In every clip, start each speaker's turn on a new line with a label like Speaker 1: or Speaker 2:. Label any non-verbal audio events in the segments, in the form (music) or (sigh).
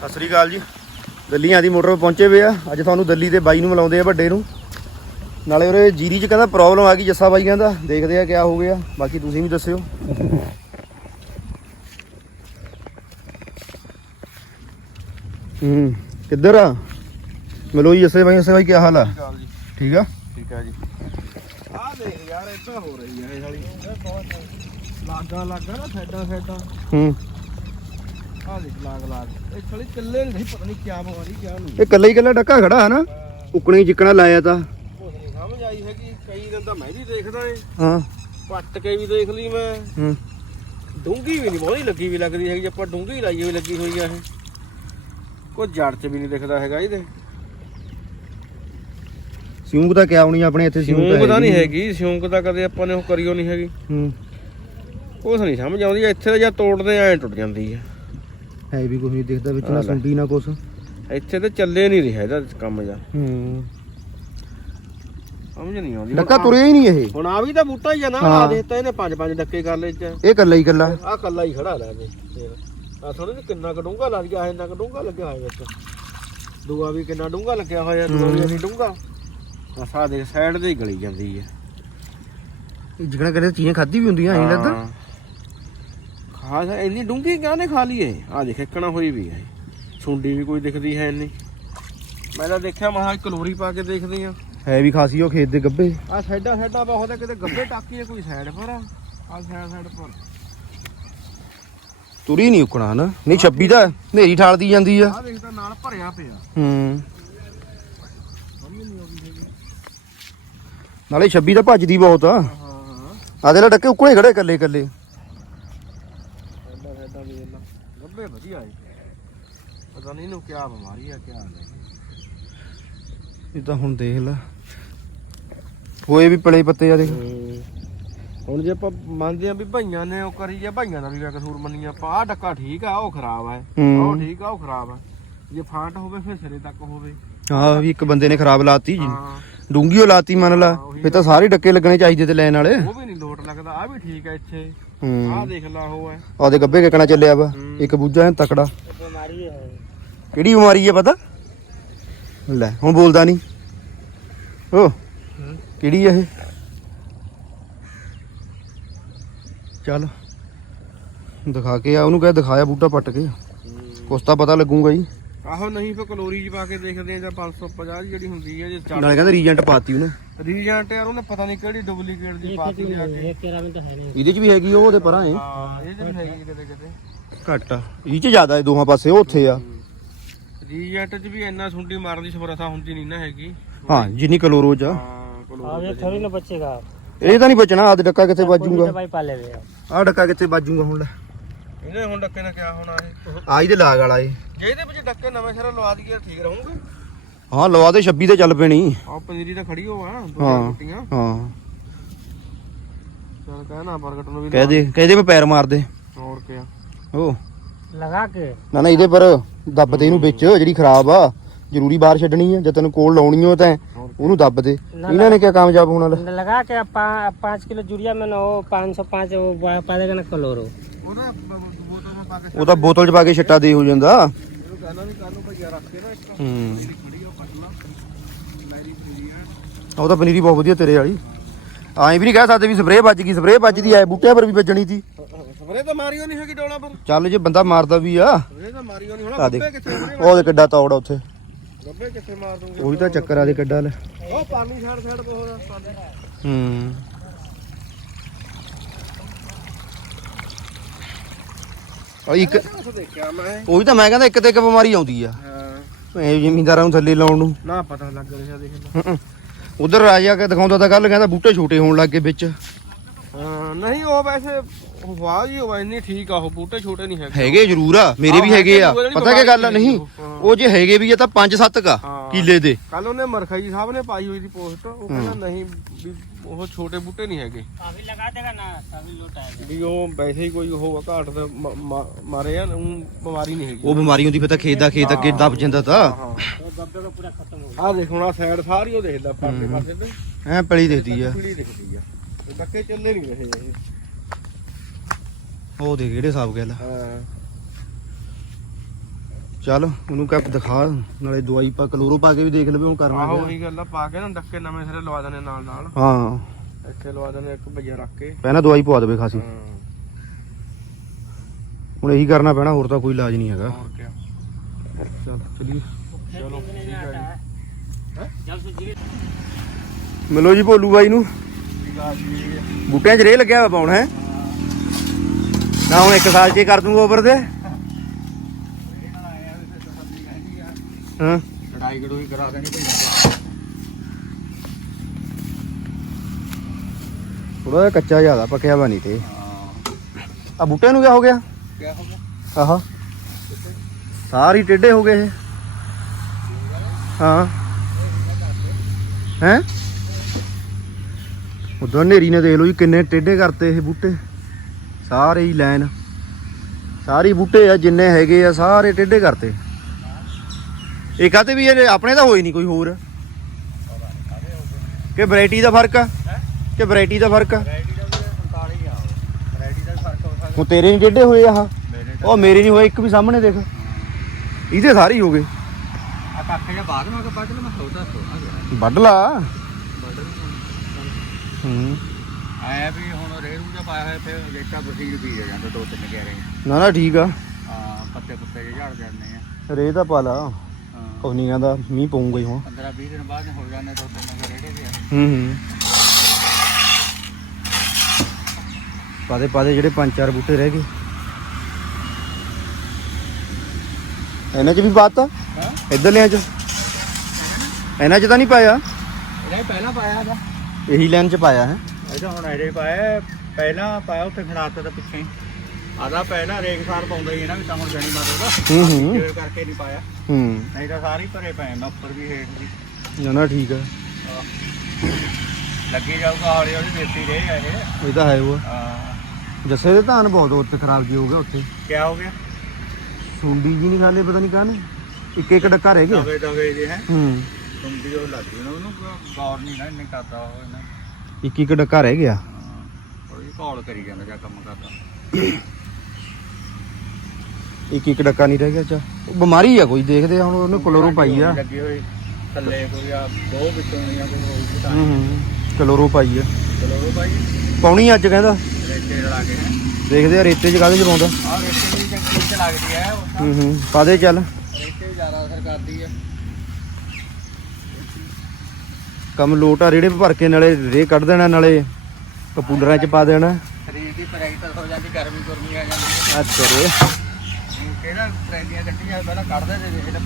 Speaker 1: ਸਤਿ ਸ੍ਰੀ ਅਕਾਲ ਜੀ। ਦੱਲੀਆਂ ਦੀ ਮੋਟਰ 'ਤੇ ਪਹੁੰਚੇ ਹੋਏ ਆ। ਅੱਜ ਤੁਹਾਨੂੰ ਦੱਲੀ ਤੇ ਬਾਈ ਨੂੰ ਮਿਲਾਉਂਦੇ ਆ ਵੱਡੇ ਨੂੰ। ਨਾਲੇ ਉਹਰੇ ਜੀਰੀ 'ਚ ਕਹਿੰਦਾ ਪ੍ਰੋਬਲਮ ਆ ਗਈ ਜੱਸਾ ਬਾਈ ਕਹਿੰਦਾ। ਦੇਖਦੇ ਆ ਕਿਆ ਹੋ ਗਿਆ। ਬਾਕੀ ਤੁਸੀਂ ਵੀ ਦੱਸਿਓ। ਹੂੰ ਕਿੱਧਰ ਆ? ਮਿਲੋ ਜੀ ਜੱਸੇ ਬਾਈ ਜੱਸੇ ਬਾਈ ਕੀ ਹਾਲ ਆ? ਠੀਕ ਆ?
Speaker 2: ਠੀਕ ਆ ਜੀ। ਆ ਦੇਖ ਯਾਰ ਇਦਾਂ ਹੋ ਰਹੀ ਹੈ ਇਹ ਵਾਲੀ। ਲਾਗਾ ਲਾਗਾ ਨਾ ਫੈਡਾ ਫੈਡਾ
Speaker 1: ਹੂੰ।
Speaker 2: ਆ ਦੇਖ ਲਾਗ ਲਾਗ। ਇਹ ਸਾਲੀ ਚੱਲੇ ਨਹੀਂ ਪਤਾ ਨਹੀਂ ਕੀ ਬਿਮਾਰੀ ਕਿਆ ਨੂੰ
Speaker 1: ਇਹ ਕੱਲਾ ਹੀ ਕੱਲਾ ਡੱਕਾ ਖੜਾ ਹੈ ਨਾ? ਉਕਣੇ ਜਿੱਕਣਾ ਲਾਇਆ ਤਾਂ।
Speaker 2: ਕੁਝ ਨਹੀਂ ਸਮਝ ਆਈ ਹੈਗੀ ਕਈ ਦਿਨ ਤਾਂ ਮੈਂ ਵੀ ਦੇਖਦਾ ਏ।
Speaker 1: ਹਾਂ।
Speaker 2: ਪੱਟ ਕੇ ਵੀ ਦੇਖ ਲਈ ਮੈਂ।
Speaker 1: ਹੂੰ।
Speaker 2: ਡੂੰਗੀ ਵੀ ਨਹੀਂ ਬਹੁਤੀ ਲੱਗੀ ਵੀ ਲੱਗਦੀ ਹੈਗੀ ਆਪਾਂ ਡੂੰਗੀ ਲਾਈ ਹੋਈ ਲੱਗੀ ਹੋਈ ਆ ਇਹ। ਕੋਈ ਜੜ 'ਚ ਵੀ ਨਹੀਂ ਦਿਖਦਾ ਹੈਗਾ ਇਹਦੇ।
Speaker 1: ਸਿਉਂਕ ਤਾਂ ਕਿਆ ਹੋਣੀ ਆਪਣੇ ਇੱਥੇ ਸਿਉਂਕ
Speaker 2: ਸਿਉਂਕ ਤਾਂ ਨਹੀਂ
Speaker 1: ਹੈਗੀ।
Speaker 2: ਹੈਗੀ ਸਿਉਂਕ ਤਾਂ ਕਦੇ ਆਪਾਂ ਨੇ ਉਹ ਕਰੀਓ ਨਹੀਂ ਹੈਗੀ।
Speaker 1: ਹੂੰ।
Speaker 2: ਕੁਛ ਨਹੀਂ ਸਮਝ ਆਉਂਦੀ ਇੱਥੇ ਤਾਂ ਜਾਂ ਤੋੜਦੇ ਐ ਟੁੱਟ ਜਾਂਦੀ ਆ।
Speaker 1: ਹੈ ਵੀ ਕੁਝ ਨਹੀਂ ਦਿਖਦਾ ਵਿੱਚ ਨਾ। ਸੁੰਡੀ ਨਾ ਕੁਛ।
Speaker 2: ਇੱਥੇ ਤੇ ਚੱਲੇ ਨਹੀਂ ਰਿਹਾ ਇਹਦਾ ਕੰਮ ਜਾ।
Speaker 1: ਹੂੰ।
Speaker 2: ਸਮਝ ਨਹੀਂ ਆਉਂਦੀ।
Speaker 1: ਡੱਕਾ ਤੁਰਿਆ ਹੀ ਨਹੀਂ ਇਹ।
Speaker 2: ਹੁਣ ਆ ਵੀ ਤਾਂ ਬੂਟਾ ਹੀ ਆ ਨਾ। ਆ ਦੇਤਾ ਇਹਨੇ ਪੰਜ ਪੰਜ ਡੱਕੇ ਕਰ ਲਏ ਚ
Speaker 1: ਇਹ ਕੱਲਾ ਹੀ ਕੱਲਾ
Speaker 2: ਆ ਕੱਲਾ ਹੀ ਖੜਾ ਲੈ ਵੇ ਆ ਥੋੜੇ ਜਿਹਾ ਕਿੰਨਾ ਕੁ ਡੂੰਘਾ ਲੱਗ ਗਿਆ ਇੰਨਾ ਕੁ ਡੂੰਘਾ ਲੱਗਿਆ ਹੋਇਆ ਵਿੱਚ ਦੂਆ ਵੀ ਕਿੰਨਾ ਡੂੰਘਾ ਲੱਗਿਆ ਹੋਇਆ ਦੂਆ ਵੀ ਨਹੀਂ ਡੂੰਘਾ। ਬਸ ਆ ਦੇ ਸਾਈਡ ਤੇ ਹੀ ਗਲੀ ਜਾਂਦੀ ਹੈ।
Speaker 1: ਜਿਗਣਾ ਕਦੇ ਚੀਜ਼ਾਂ ਖਾਦੀ ਵੀ ਹੁੰਦੀਆਂ ਐਂ ਲੱਗਦਾ?
Speaker 2: ਹਾਂ। ਖਾਸ ਇੰਨੀ ਡੂੰਘੀ ਕਾਹਨੇ ਖਾ ਲਈਏ? ਆ ਦੇਖ ਇੱਕਣਾ ਹੋਈ ਵੀ ਹੈ। ਛੁੰਡੀ ਵੀ ਕੋਈ ਦਿਖਦੀ ਹੈ ਇੰਨੀ। ਮੈਂ ਤਾਂ ਦੇਖਿਆ ਮਹਾ ਕਲੋਰੀ ਪਾ ਕੇ ਦੇਖਦੀ ਆ
Speaker 1: ਹੈ ਵੀ ਖਾਸੀ ਉਹ ਖੇਤ ਦੇ ਗੱਬੇ।
Speaker 2: ਆ ਸਾਈਡਾਂ ਸਾਈਡਾਂ ਬਹੁਤ ਹੈ ਕਿਤੇ ਗੱਬੇ ਟਾਕੀ ਹੈ ਕੋਈ ਸਾਈਡ ਪਰ। ਆ ਸਾਈਡ ਸਾਈਡ ਪਰ।
Speaker 1: ਤੁਰੀ ਨਹੀਂ ਉਕਣਾ ਨਾ ਨਹੀਂ 26 ਦਾ ਹਨੇਰੀ ਠਾਲਦੀ ਜਾਂਦੀ ਆ।
Speaker 2: ਆ ਦੇਖ ਤਾਂ ਨਾਲ ਭਰਿਆ ਪਿਆ।
Speaker 1: ਹੂੰ। ਨਾਲੇ 26 ਦਾ ਭੱਜਦੀ ਬਹੁਤ ਆ।
Speaker 2: ਹਾਂ ਹਾਂ।
Speaker 1: ਆ ਦੇ ਲੈ ਡੱਕੇ ਉਕਣੇ ਖੜੇ ਕੱਲੇ ਕੱਲੇ
Speaker 2: ਸਾਡਾ ਸਾਡਾ ਵੇਖ ਲਾ ਵਧੀਆ ਏ ਪਤਾ ਨਹੀਂ ਇਹਨੂੰ ਕਿਆ ਬਿਮਾਰੀ ਆ ਕਿਆ ਨਹੀਂ।
Speaker 1: ਇਹ ਤਾਂ ਹੁਣ ਦੇਖ ਲੈ। ਹੋਏ ਵੀ ਪਲੇ ਪੱਤੇ ਆ ਦੇਖ।
Speaker 2: ਹੁਣ ਜੇ ਆਪਾਂ ਮੰਨਦੇ ਆ ਵੀ ਭਾਈਆਂ ਨੇ ਉਹ ਕਰੀ ਜਾਂ ਭਾਈਆਂ ਦਾ ਵੀ ਕਿਆ ਕਸੂਰ ਮੰਨੀ ਆਪਾਂ ਆਹ ਡੱਕਾ ਠੀਕ ਆ ਉਹ ਖਰਾਬ ਆ।
Speaker 1: ਹੂੰ।
Speaker 2: ਉਹ ਠੀਕ ਆ ਉਹ ਖਰਾਬ ਆ। ਜੇ ਫਾਂਟ ਹੋਵੇ ਫਿਰ ਸਿਰੇ ਤੱਕ ਹੋਵੇ।
Speaker 1: ਹਾਂ ਵੀ ਇੱਕ ਬੰਦੇ ਨੇ ਖਰਾਬ ਲਾਤੀ ਜੀ।
Speaker 2: ਹਾਂ।
Speaker 1: ਡੂੰਗੀ ਉਹ ਲਾਤੀ ਮੰਨ ਲਾ। ਫੇ ਤਾਂ ਸਾਰੇ ਡੱਕੇ ਲੱਗਣੇ ਚਾਹੀਦੇ ਤੇ ਲੈਣ ਵਾਲੇ।
Speaker 2: ਉਹ ਵੀ ਨਹੀਂ ਲੋਟ ਲੱਗਦਾ ਆ ਵੀ ਠੀਕ ਆ ਇੱਥੇ। ਆਹ
Speaker 1: ਹੂੰ
Speaker 2: ਦੇਖ ਲਾ ਉਹ ਹੈ।
Speaker 1: ਗੱਬੇ ਕਿਕਣਾ ਚੱਲਿਆ ਵਾ। ਇੱਕ ਬੂਝਾ ਹੈ ਤਕੜਾ।
Speaker 2: ਬਿਮਾਰੀ ਹੈ
Speaker 1: ਕਿਹੜੀ ਬਿਮਾਰੀ ਹੈ ਪਤਾ? ਲੈ ਹੁਣ ਬੋਲਦਾ ਨਹੀਂ। ਓ ਕਿਹੜੀ ਹੈ ਇਹ? ਚੱਲ। ਦਿਖਾ ਕੇ ਆ ਉਹਨੂੰ ਕਹਿ ਦਿਖਾਇਆ ਬੂਟਾ ਪੱਟ ਕੇ। ਕੁਛ ਤਾਂ ਪਤਾ ਲੱਗੂਗਾ ਜੀ।
Speaker 2: ਆਹੋ ਨਹੀਂ ਫਿਰ ਕਲੋਰੀ ਚ ਕੇ ਦੇਖਦੇ ਆ ਜਾਂ 550 ਜਿਹੜੀ ਹੁੰਦੀ ਹੈ ਜੇ
Speaker 1: ਨਾਲੇ ਕਹਿੰਦਾ ਰੀਜੈਂਟ ਪਾਤੀ ਉਹਨੇ।
Speaker 2: ਰੀਜੈਂਟ ਯਾਰ ਉਹਨੇ ਪਤਾ ਨਹੀਂ ਕਿਹੜੀ ਡੁਪਲੀਕੇਟ ਦੀ ਪਾਤੀ ਲਿਆ ਕੇ। ਤੇਰਾ ਵੀ ਤਾਂ ਹੈ ਨਹੀਂ।
Speaker 1: ਇਹਦੇ ਚ ਵੀ ਹੈਗੀ ਉਹਦੇ ਪਰਾਂ ਹੈ
Speaker 2: ਹਾਂ ਇਹ ਤੇ ਹੈਗੀ ਕਿਤੇ ਕਿਤੇ।
Speaker 1: ਘੱਟ ਆ। ਇਹ ਚ ਜ਼ਿਆਦਾ ਹੈ ਦੋਹਾਂ ਪਾਸੇ ਉਹ ਉੱਥੇ ਆ।
Speaker 2: ਰੀਜੈਂਟ ਚ ਵੀ ਇੰਨਾ ਸੁੰਡੀ ਮਾਰਨ ਦੀ ਸਮਰੱਥਾ ਹੁੰਦੀ ਨਹੀਂ ਨਾ ਹੈਗੀ।
Speaker 1: ਹਾਂ ਜਿੰਨੀ ਕਲੋਰੋਜ ਆ।
Speaker 2: ਹਾਂ ਆ
Speaker 3: ਵੇ ਥੋੜੀ ਨਾ ਬਚੇਗਾ
Speaker 1: ਇਹ ਤਾਂ ਨਹੀਂ ਬਚਣਾ ਆ ਡੱਕਾ ਕਿੱਥੇ
Speaker 3: ਬਾਜੂਗਾ
Speaker 1: ਆ। ਡੱਕਾ ਕਿੱਥੇ ਬਾਜੂਗਾ ਹੁਣ ਲੈ।
Speaker 2: ਇਹਨੇ ਹੁਣ ਡੱਕੇ ਨਾਲ ਕਿਆ ਹੋਣਾ ਇਹ
Speaker 1: ਆ ਇਹਦੇ ਲਾਗ ਵਾਲਾ ਏ
Speaker 2: ਜੇ ਇਹਦੇ ਵਿੱਚ ਡੱਕੇ ਨਵੇਂ ਸਿਰੇ ਲਵਾ ਦਈਏ ਠੀਕ ਰਹੂਗਾ
Speaker 1: ਹਾਂ ਲਵਾ ਦੇ 26 ਤੇ ਚੱਲ ਪੈਣੀ
Speaker 2: ਆਹ ਪਨੀਰੀ ਤਾਂ ਖੜੀ ਹੋਆ ਦੋ
Speaker 1: ਹਾਂ।
Speaker 2: ਕੁੱਟੀਆਂ
Speaker 1: ਹਾਂ
Speaker 2: ਚਲ ਕਹਿਣਾ ਪ੍ਰਗਟ ਨੂੰ ਵੀ
Speaker 1: ਕਹਿ ਦੇ ਕਹਿ ਦੇ ਮੈਂ ਪੈਰ ਮਾਰ ਦੇ
Speaker 2: ਹੋਰ ਕਿਆ
Speaker 1: ਓ
Speaker 3: लगा के
Speaker 1: ਨਾ ਨਾ ਇਹਦੇ ਪਰ ਦੱਬ ਦੇ ਇਹਨੂੰ ਵਿੱਚ ਜਿਹੜੀ ਖਰਾਬ ਆ ਜ਼ਰੂਰੀ ਬਾਹਰ ਛੱਡਣੀ ਆ ਜੇ ਤੈਨੂੰ ਕੋਲ ਲਾਉਣੀ ਹੋ ਤਾਂ ਉਹਨੂੰ ਦੱਬ ਦੇ ਇਹਨਾਂ ਨੇ ਕਿਆ ਕਾਮਯਾਬ ਹੋਣਾ ਲੈ
Speaker 3: लगा के पा, पाँच किलो यूरिया में ना वो पाँच सौ पाँच वो बा- पा देगा ना कलोरो
Speaker 2: ਉਹਦਾ ਬ- ਬ- ਬੋਤਲ में ਪਾ ਕੇ
Speaker 1: ਉਹ ਤਾਂ ਬੋਤਲ 'ਚ ਪਾ ਕੇ ਛੱਟਾ ਦੇ ਹੋ ਜਾਂਦਾ।
Speaker 2: ਇਹਨੂੰ ਕਹਿਣਾ ਵੀ ਕੱਲ ਨੂੰ ਭਈਆ ਰੱਖ ਕੇ ਨਾ ਇੱਕ
Speaker 1: ਹੂੰ।
Speaker 2: ਖੜੀ ਉਹ ਪਟਲਾ ਲੈਰੀ ਪੀਰੀ ਆ।
Speaker 1: ਉਹ ਤਾਂ ਪਨੀਰੀ ਬਹੁਤ ਵਧੀਆ ਤੇਰੇ ਵਾਲੀ। ਐਂ ਵੀ ਨਹੀਂ ਕਹਿ ਸਕਦੇ ਵੀ ਸਪਰੇਅ ਵੱਜ ਗਈ ਸਪਰੇਅ ਵੱਜਦੀ ਐ ਬੂਟਿਆਂ ਪਰ ਵੀ ਵੱਜਣੀ ਸੀ।
Speaker 2: ਸਵਰੇ ਤਾਂ ਮਾਰੀਓ ਨਹੀਂ ਹੈਗੀ ਡੋਲਾ ਪਰ।
Speaker 1: ਚੱਲ ਜੇ ਬੰਦਾ ਮਾਰਦਾ ਵੀ ਆ।
Speaker 2: ਸਵਰੇ ਤਾਂ ਮਾਰੀਓ ਨਹੀਂ ਹੁਣ ਕਿੱਥੇ
Speaker 1: ਉਹ ਦੇ ਕਿੱਡਾ ਤੌੜਾ ਉੱਥੇ।
Speaker 2: ਗੱਬੇ ਕਿੱਥੇ ਮਾਰ ਦੂੰਗੇ?
Speaker 1: ਉਹੀ ਤਾਂ ਚੱਕਰ ਆ ਦੇ ਕਿੱਡਾ ਲੈ।
Speaker 2: ਉਹ ਪਾਣੀ ਤੋਂ ਹੋਰ ਪਾਣੀ।
Speaker 1: ਹੂੰ। ਇੱਕ
Speaker 2: ਉਹ ਦੇਖਿਆ ਮੈਂ।
Speaker 1: ਉਹੀ ਤਾਂ ਮੈਂ ਕਹਿੰਦਾ ਇੱਕ ਤੇ ਇੱਕ ਬਿਮਾਰੀ ਆਉਂਦੀ ਆ।
Speaker 2: ਹਾਂ।
Speaker 1: ਇਹ ਜ਼ਿਮੀਂਦਾਰਾਂ ਨੂੰ ਥੱਲੇ ਲਾਉਣ ਨੂੰ।
Speaker 2: ਨਾ ਪਤਾ ਲੱਗ ਰਿਹਾ ਦੇਖ ਲੈ
Speaker 1: ਉਧਰ ਰਾਜਾ ਕੇ ਦਿਖਾਉਂਦਾ ਤਾਂ ਕੱਲ ਕਹਿੰਦਾ ਬੂਟੇ ਛੋਟੇ ਹੋਣ ਲੱਗ ਗਏ ਵਿੱਚ।
Speaker 2: ਹਾਂ ਨਹੀਂ ਉਹ ਵੈਸੇ ਵਾਹ ਜੀ ਉਹ ਇੰਨੀ ਠੀਕ ਆ ਉਹ ਬੂਟੇ ਛੋਟੇ ਨਹੀਂ ਹੈਗੇ।
Speaker 1: ਹੈਗੇ ਜ਼ਰੂਰ ਆ ਮੇਰੇ ਵੀ ਹੈਗੇ ਆ। ਪਤਾ ਕੀ ਗੱਲ ਆ? ਨਹੀਂ। ਉਹ ਜੇ ਹੈਗੇ ਵੀ ਆ ਤਾਂ 5-7 ਕਾ
Speaker 2: ਹਾਂ।
Speaker 1: ਕਿੱਲੇ ਦੇ।
Speaker 2: ਕੱਲ ਉਹਨੇ ਮਰਖਾਈ ਸਾਹਿਬ ਨੇ ਪਾਈ ਹੋਈ ਸੀ ਪੋਸਟ ਉਹ ਕਹਿੰਦਾ ਨਹੀਂ ਵੀ ਉਹ ਛੋਟੇ ਬੂਟੇ ਨਹੀਂ ਹੈਗੇ
Speaker 3: अभी लगा देगा ना तभी लोट आएगा
Speaker 2: ਵੀ ਉਹ ਵੈਸੇ ਹੀ ਕੋਈ ਉਹ ਘਾਟ ਦਾ ਮ- ਮ- ਮਾਰੇ ਆ ਊਂ ਬਿਮਾਰੀ ਨਹੀਂ ਹੈਗੀ
Speaker 1: ਉਹ ਬਿਮਾਰੀ ਹੁੰਦੀ ਫਿਰ ਤਾਂ ਖੇਤ ਦਾ ਖੇਤ ਅੱਗੇ ਦੱਬ ਜਾਂਦਾ ਤਾਂ
Speaker 2: ਹਾਂ
Speaker 3: वो गब्बे को पूरा खत्म हो
Speaker 2: ਆ ਦੇਖ ਹੁਣ ਆ ਸਾਈਡ ਸਾਰੀ ਉਹ ਦੇਖਦਾ ਪਾਸੇ ਪਾਸੇ ਤੇ
Speaker 1: ਐ ਪਲੀ ਦੇਖਦੀ ਆ
Speaker 2: ਪੀੜੀ ਦਿਖਦੀ ਆ ਤੇ ਡੱਕੇ ਚੱਲੇ ਨਹੀਂ ਰਹੇ ਇਹ
Speaker 1: ਉਹ ਦੇ ਕਿਹੜੇ ਹਿਸਾਬ ਗੱਲ ਆ
Speaker 2: ਹਾਂ
Speaker 1: ਚੱਲ ਉਹਨੂੰ ਕਹਿ ਦਿਖਾ ਨਾਲੇ ਦਵਾਈ ਪਾ ਕਲੋਰੋ ਪਾ ਕੇ ਵੀ ਦੇਖ ਲਵੇ ਉਹ ਕਰਨਾ
Speaker 4: ਆਹੋ ਉਹੀ ਗੱਲ ਆ ਪਾ ਕੇ ਨਾ ਡੱਕੇ ਨਵੇਂ ਸਿਰੇ ਲਵਾ ਦਨੇ ਨਾਲ ਨਾਲ।
Speaker 1: ਹਾਂ।
Speaker 4: ਇੱਥੇ ਲਵਾ ਦਨੇ ਇੱਕ ਭਈਆ ਰੱਖ ਕੇ।
Speaker 1: ਪਹਿਲਾਂ ਦਵਾਈ ਪਵਾ ਦੇਵੇ ਖਾਸੀ। ਹੁਣ ਇਹੀ ਕਰਨਾ ਪੈਣਾ ਹੋਰ ਤਾਂ ਕੋਈ ਇਲਾਜ ਨਹੀਂ ਹੈਗਾ। ਮਿਲੋ ਜੀ ਭੋਲੂ ਬਾਈ ਨੂੰ। ਬੂਟਿਆਂ 'ਚ ਰੇਹ ਲੱਗਿਆ ਵਾ ਪਾਉਣ ਹੈ? ਨਾ ਹੁਣ ਇੱਕ ਸਾਲ 'ਚ ਕਰ ਦੂੰਗਾ ਉਬਰ ਦੇ ਹਾਂ।
Speaker 4: ਲੜਾਈ ਗੜੋਈ ਕਰਾ ਦੇਣੀ ਭਈਆ
Speaker 1: ਥੋੜਾ ਜਿਹਾ ਕੱਚਾ ਜ਼ਿਆਦਾ ਪੱਕਿਆ ਵਾ ਨਹੀਂ ਤੇ।
Speaker 4: ਹਾਂ।
Speaker 1: ਆ ਬੂਟਿਆਂ ਨੂੰ ਕੀ ਹੋ ਗਿਆ?
Speaker 4: ਕੀ ਹੋ ਗਿਆ?
Speaker 1: ਆਹਾ। ਸਾਰੇ ਟੇਢੇ ਹੋ ਗਏ ਇਹ। ਹਾਂ। ਹੈ? ਉਦੋਂ ਨੇਰੀ ਨੇ ਦੇਖ ਲਓ ਜੀ ਕਿੰਨੇ ਟੇਢੇ ਕਰਤੇ ਇਹ ਬੂਟੇ। ਸਾਰੇ ਹੀ ਲਾਈਨ। ਸਾਰੇ ਬੂਟੇ ਆ ਜਿੰਨੇ ਹੈਗੇ ਆ ਸਾਰੇ ਟੇਢੇ ਕਰਤੇ। ਇਹ ਕਾਤੇ ਵੀ ਇਹ ਆਪਣੇ ਤਾਂ ਹੋਈ ਨਹੀਂ ਕੋਈ ਹੋਰ? ਕਿ ਵੈਰਾਈਟੀ ਦਾ ਫ਼ਰਕ ਆ? ਕਿ ਵੈਰਾਈਟੀ ਦਾ ਫ਼ਰਕ ਆ?
Speaker 4: ਵੈਰਾਈਟੀ ਦਾ ਵੀ 45 ਆ ਵੈਰਾਈਟੀ ਦਾ ਵੀ ਫ਼ਰਕ ਹੋ ਸਕਦਾ।
Speaker 1: ਹੁਣ ਤੇਰੇ ਨਹੀਂ ਟੇਢੇ ਹੋਏ ਆਹ? ਉਹ ਮੇਰੇ ਨਹੀਂ ਹੋਏ ਇੱਕ ਵੀ ਸਾਹਮਣੇ ਦੇਖ। ਇਹਦੇ ਸਾਰੇ ਹੀ ਹੋ ਗਏ।
Speaker 4: ਆ ਕੱਖ ਜਾਂ ਬਾਅਦ ਮੈਂ ਕੱਢ ਲੈ ਮੈਂ ਸੋਣਾ ਗਿਆ।
Speaker 1: ਵੱਢ ਲਾ। ਹੂੰ।
Speaker 4: ਆਇਆ ਵੀ ਹੁਣ ਰੇਰੂ ਜਿਹਾ ਪਾਇਆ ਹੋਇਆ ਫਿਰ ਰੇਟਾ ਬਸੀਰ ਪੀ ਜਾਂਦਾ ਦੋ ਤਿੰਨ ਕਹਿ ਰਹੇ
Speaker 1: ਨਾ ਨਾ ਠੀਕ ਆ।
Speaker 4: ਹਾਂ ਪੱਤੇ ਪੁੱਤੇ ਜਿਹੇ ਝੜ ਜਾਂਦੇ ਆ।
Speaker 1: ਰੇ ਤਾਂ ਪਾ ਲਾ।
Speaker 4: ਹਾਂ
Speaker 1: ਕੁਛ ਨਹੀਂ ਕਹਿੰਦਾ ਮੀਂਹ ਪਊਗਾ ਹੀ ਹੁਣ।
Speaker 4: 15 20 ਦਿਨ ਬਾਅਦ ਹੋ ਜਾਂਦੇ ਦੋ ਤਿੰਨ ਰੇੜੇ ਦੇ ਆ।
Speaker 1: ਹੂੰ ਹੂੰ। ਪਾਦੇ ਪਾਦੇ ਜਿਹੜੇ ਪੰਜ ਚਾਰ ਬੂਟੇ ਰਹਿ ਗਏ। ਇਹਨਾਂ 'ਚ ਵੀ ਪਾਤਾ
Speaker 4: ਹਾਂ?
Speaker 1: ਇਧਰਲਿਆਂ 'ਚ? ਇਹਨਾਂ 'ਚ ਤਾਂ ਨਹੀਂ ਪਾਇਆ?
Speaker 4: ਇਹਨੇ ਪਹਿਲਾਂ ਪਾਇਆ ਦਾ
Speaker 1: ਇਹੀ ਲਾਈਨ 'ਚ ਪਾਇਆ ਹੈ।
Speaker 4: ਇਹ ਤਾਂ ਹੁਣ ਇਹਦੇ ਪਾਇਆ ਪਹਿਲਾਂ ਪਾਇਆ ਉੱਥੇ ਖੜਾਤਾ ਤਾਂ ਪਿੱਛੇ ਆਦਾ ਪਹਿਲਾਂ ਰੇਖ ਸਾਰ ਪਾਉਂਦਾ ਹੀ ਇਹਨਾਂ ਵੀ ਤਾਂ ਹੁਣ ਜਣੀ ਮਾਰਦਾ।
Speaker 1: ਹੂੰ ਹੂੰ।
Speaker 4: ਕਰਕੇ ਨਹੀਂ ਪਾਇਆ।
Speaker 1: ਹੂੰ।
Speaker 4: ਨਹੀਂ ਤਾਂ ਸਾਰੇ ਹੀ ਭਰੇ ਪਏ ਮੈਂ ਉੱਪਰ ਵੀ ਹੇਠ ਵੀ।
Speaker 1: ਨਾ ਨਾ ਠੀਕ ਆ।
Speaker 4: ਆਹ। ਲੱਗੀ ਜਾਊਗਾ ਹੌਲੀ ਹੌਲੀ ਦੇਤੀ ਰਹੇ ਆ ਇਹ।
Speaker 1: ਇਹ ਤਾਂ ਹੈ ਉਹ
Speaker 4: ਹਾਂ।
Speaker 1: ਜੱਸੇ ਦੇ ਧਾਨ ਬਹੁਤ ਉੱਥੇ ਖਰਾਬ ਜੀ ਹੋ ਗਿਆ ਉੱਥੇ।
Speaker 4: ਕੀ ਹੋ ਗਿਆ?
Speaker 1: ਸੁੰਡੀ ਜੀ ਨਹੀਂ ਖਾਲੇ ਪਤਾ ਨਹੀਂ ਕਾਹਨੇ। ਇੱਕ ਇੱਕ ਡੱਕਾ ਰਹਿ ਗਿਆ।
Speaker 4: ਦਵੇ ਦਵੇ ਜੇ ਹੈ।
Speaker 1: ਹੂੰ।
Speaker 4: ਤੁੰਦੀ ਉਹ ਲੱਗ ਗਈ ਨਾ ਉਹਨੂੰ ਗੌਰ ਨਹੀਂ ਨਾ ਇੰਨੇ ਕਰਦਾ ਉਹ ਇਹਨਾਂ।
Speaker 1: ਇੱਕ ਇੱਕ ਡੱਕਾ ਰਹਿ ਗਿਆ।
Speaker 4: ਥੋੜੀ ਕਾਲ ਕਰੀ ਜਾਂਦਾ ਜਾਂ ਕੰਮ ਕਰਦਾ।
Speaker 1: ਇੱਕ ਇੱਕ ਡੱਕਾ ਨਹੀਂ ਰਹਿ ਗਿਆ ਚਾ। ਬਿਮਾਰੀ ਆ ਕੋਈ ਦੇਖਦੇ ਆ ਹੁਣ ਉਹਨੇ ਕਲੋਰੋ ਪਾਈ ਆ।
Speaker 4: ਲੱਗੀ ਹੋਈ ਥੱਲੇ ਕੋਈ ਆ ਦੋ ਵਿੱਚੋਂ ਜਾਂ ਕੋਈ ਹੋਊਗੀ ਤਾਂ।
Speaker 1: ਹੂੰ ਹੂੰ ਕਲੋਰੋ ਪਾਈ ਆ।
Speaker 4: ਚਲੋ ਭਾਈ
Speaker 1: ਪਾਉਣੀ ਅੱਜ ਕਹਿੰਦਾ।
Speaker 4: ਰੇਤੇ ਲਾ ਕੇ।
Speaker 1: ਦੇਖਦੇ ਆ ਰੇਤੇ 'ਚ ਕਾਹਦੇ ਚ ਪਾਉਂਦਾ।
Speaker 4: ਆ ਰੇਤੇ ਦੀ ਚੰਗੀ ਚ ਲੱਗਦੀ ਹੈ ਉਹ ਤਾਂ
Speaker 1: ਹੂੰ ਹੂੰ ਪਾ ਦੇ ਚੱਲ।
Speaker 4: ਰੇਤੇ ਜ਼ਿਆਦਾ ਅਸਰ ਕਰਦੀ ਹੈ
Speaker 1: ਕੰਮ ਲੋਟ ਆ ਰੇੜੇ ਭਰ ਕੇ ਨਾਲੇ ਰੇ ਕੱਢ ਦੇਣਾ ਨਾਲੇ ਕਪੂਲਰਾਂ 'ਚ ਪਾ ਦੇਣਾ।
Speaker 4: ਸਰੀਰ ਦੀ ਪ੍ਰੈਕਟਿਸ ਹੋ ਜਾਂਦੀ ਗਰਮੀ ਗੁਰਮੀ ਆ ਜਾਂਦੀ।
Speaker 1: ਅੱਛਾ ਰੇ
Speaker 4: ਕਿਹੜਾ ਟ੍ਰੈਂਡੀਆਂ ਕੱਢੀਆਂ ਪਹਿਲਾਂ ਕੱਢਦੇ ਤੇ ਦੇਖ ਲੈ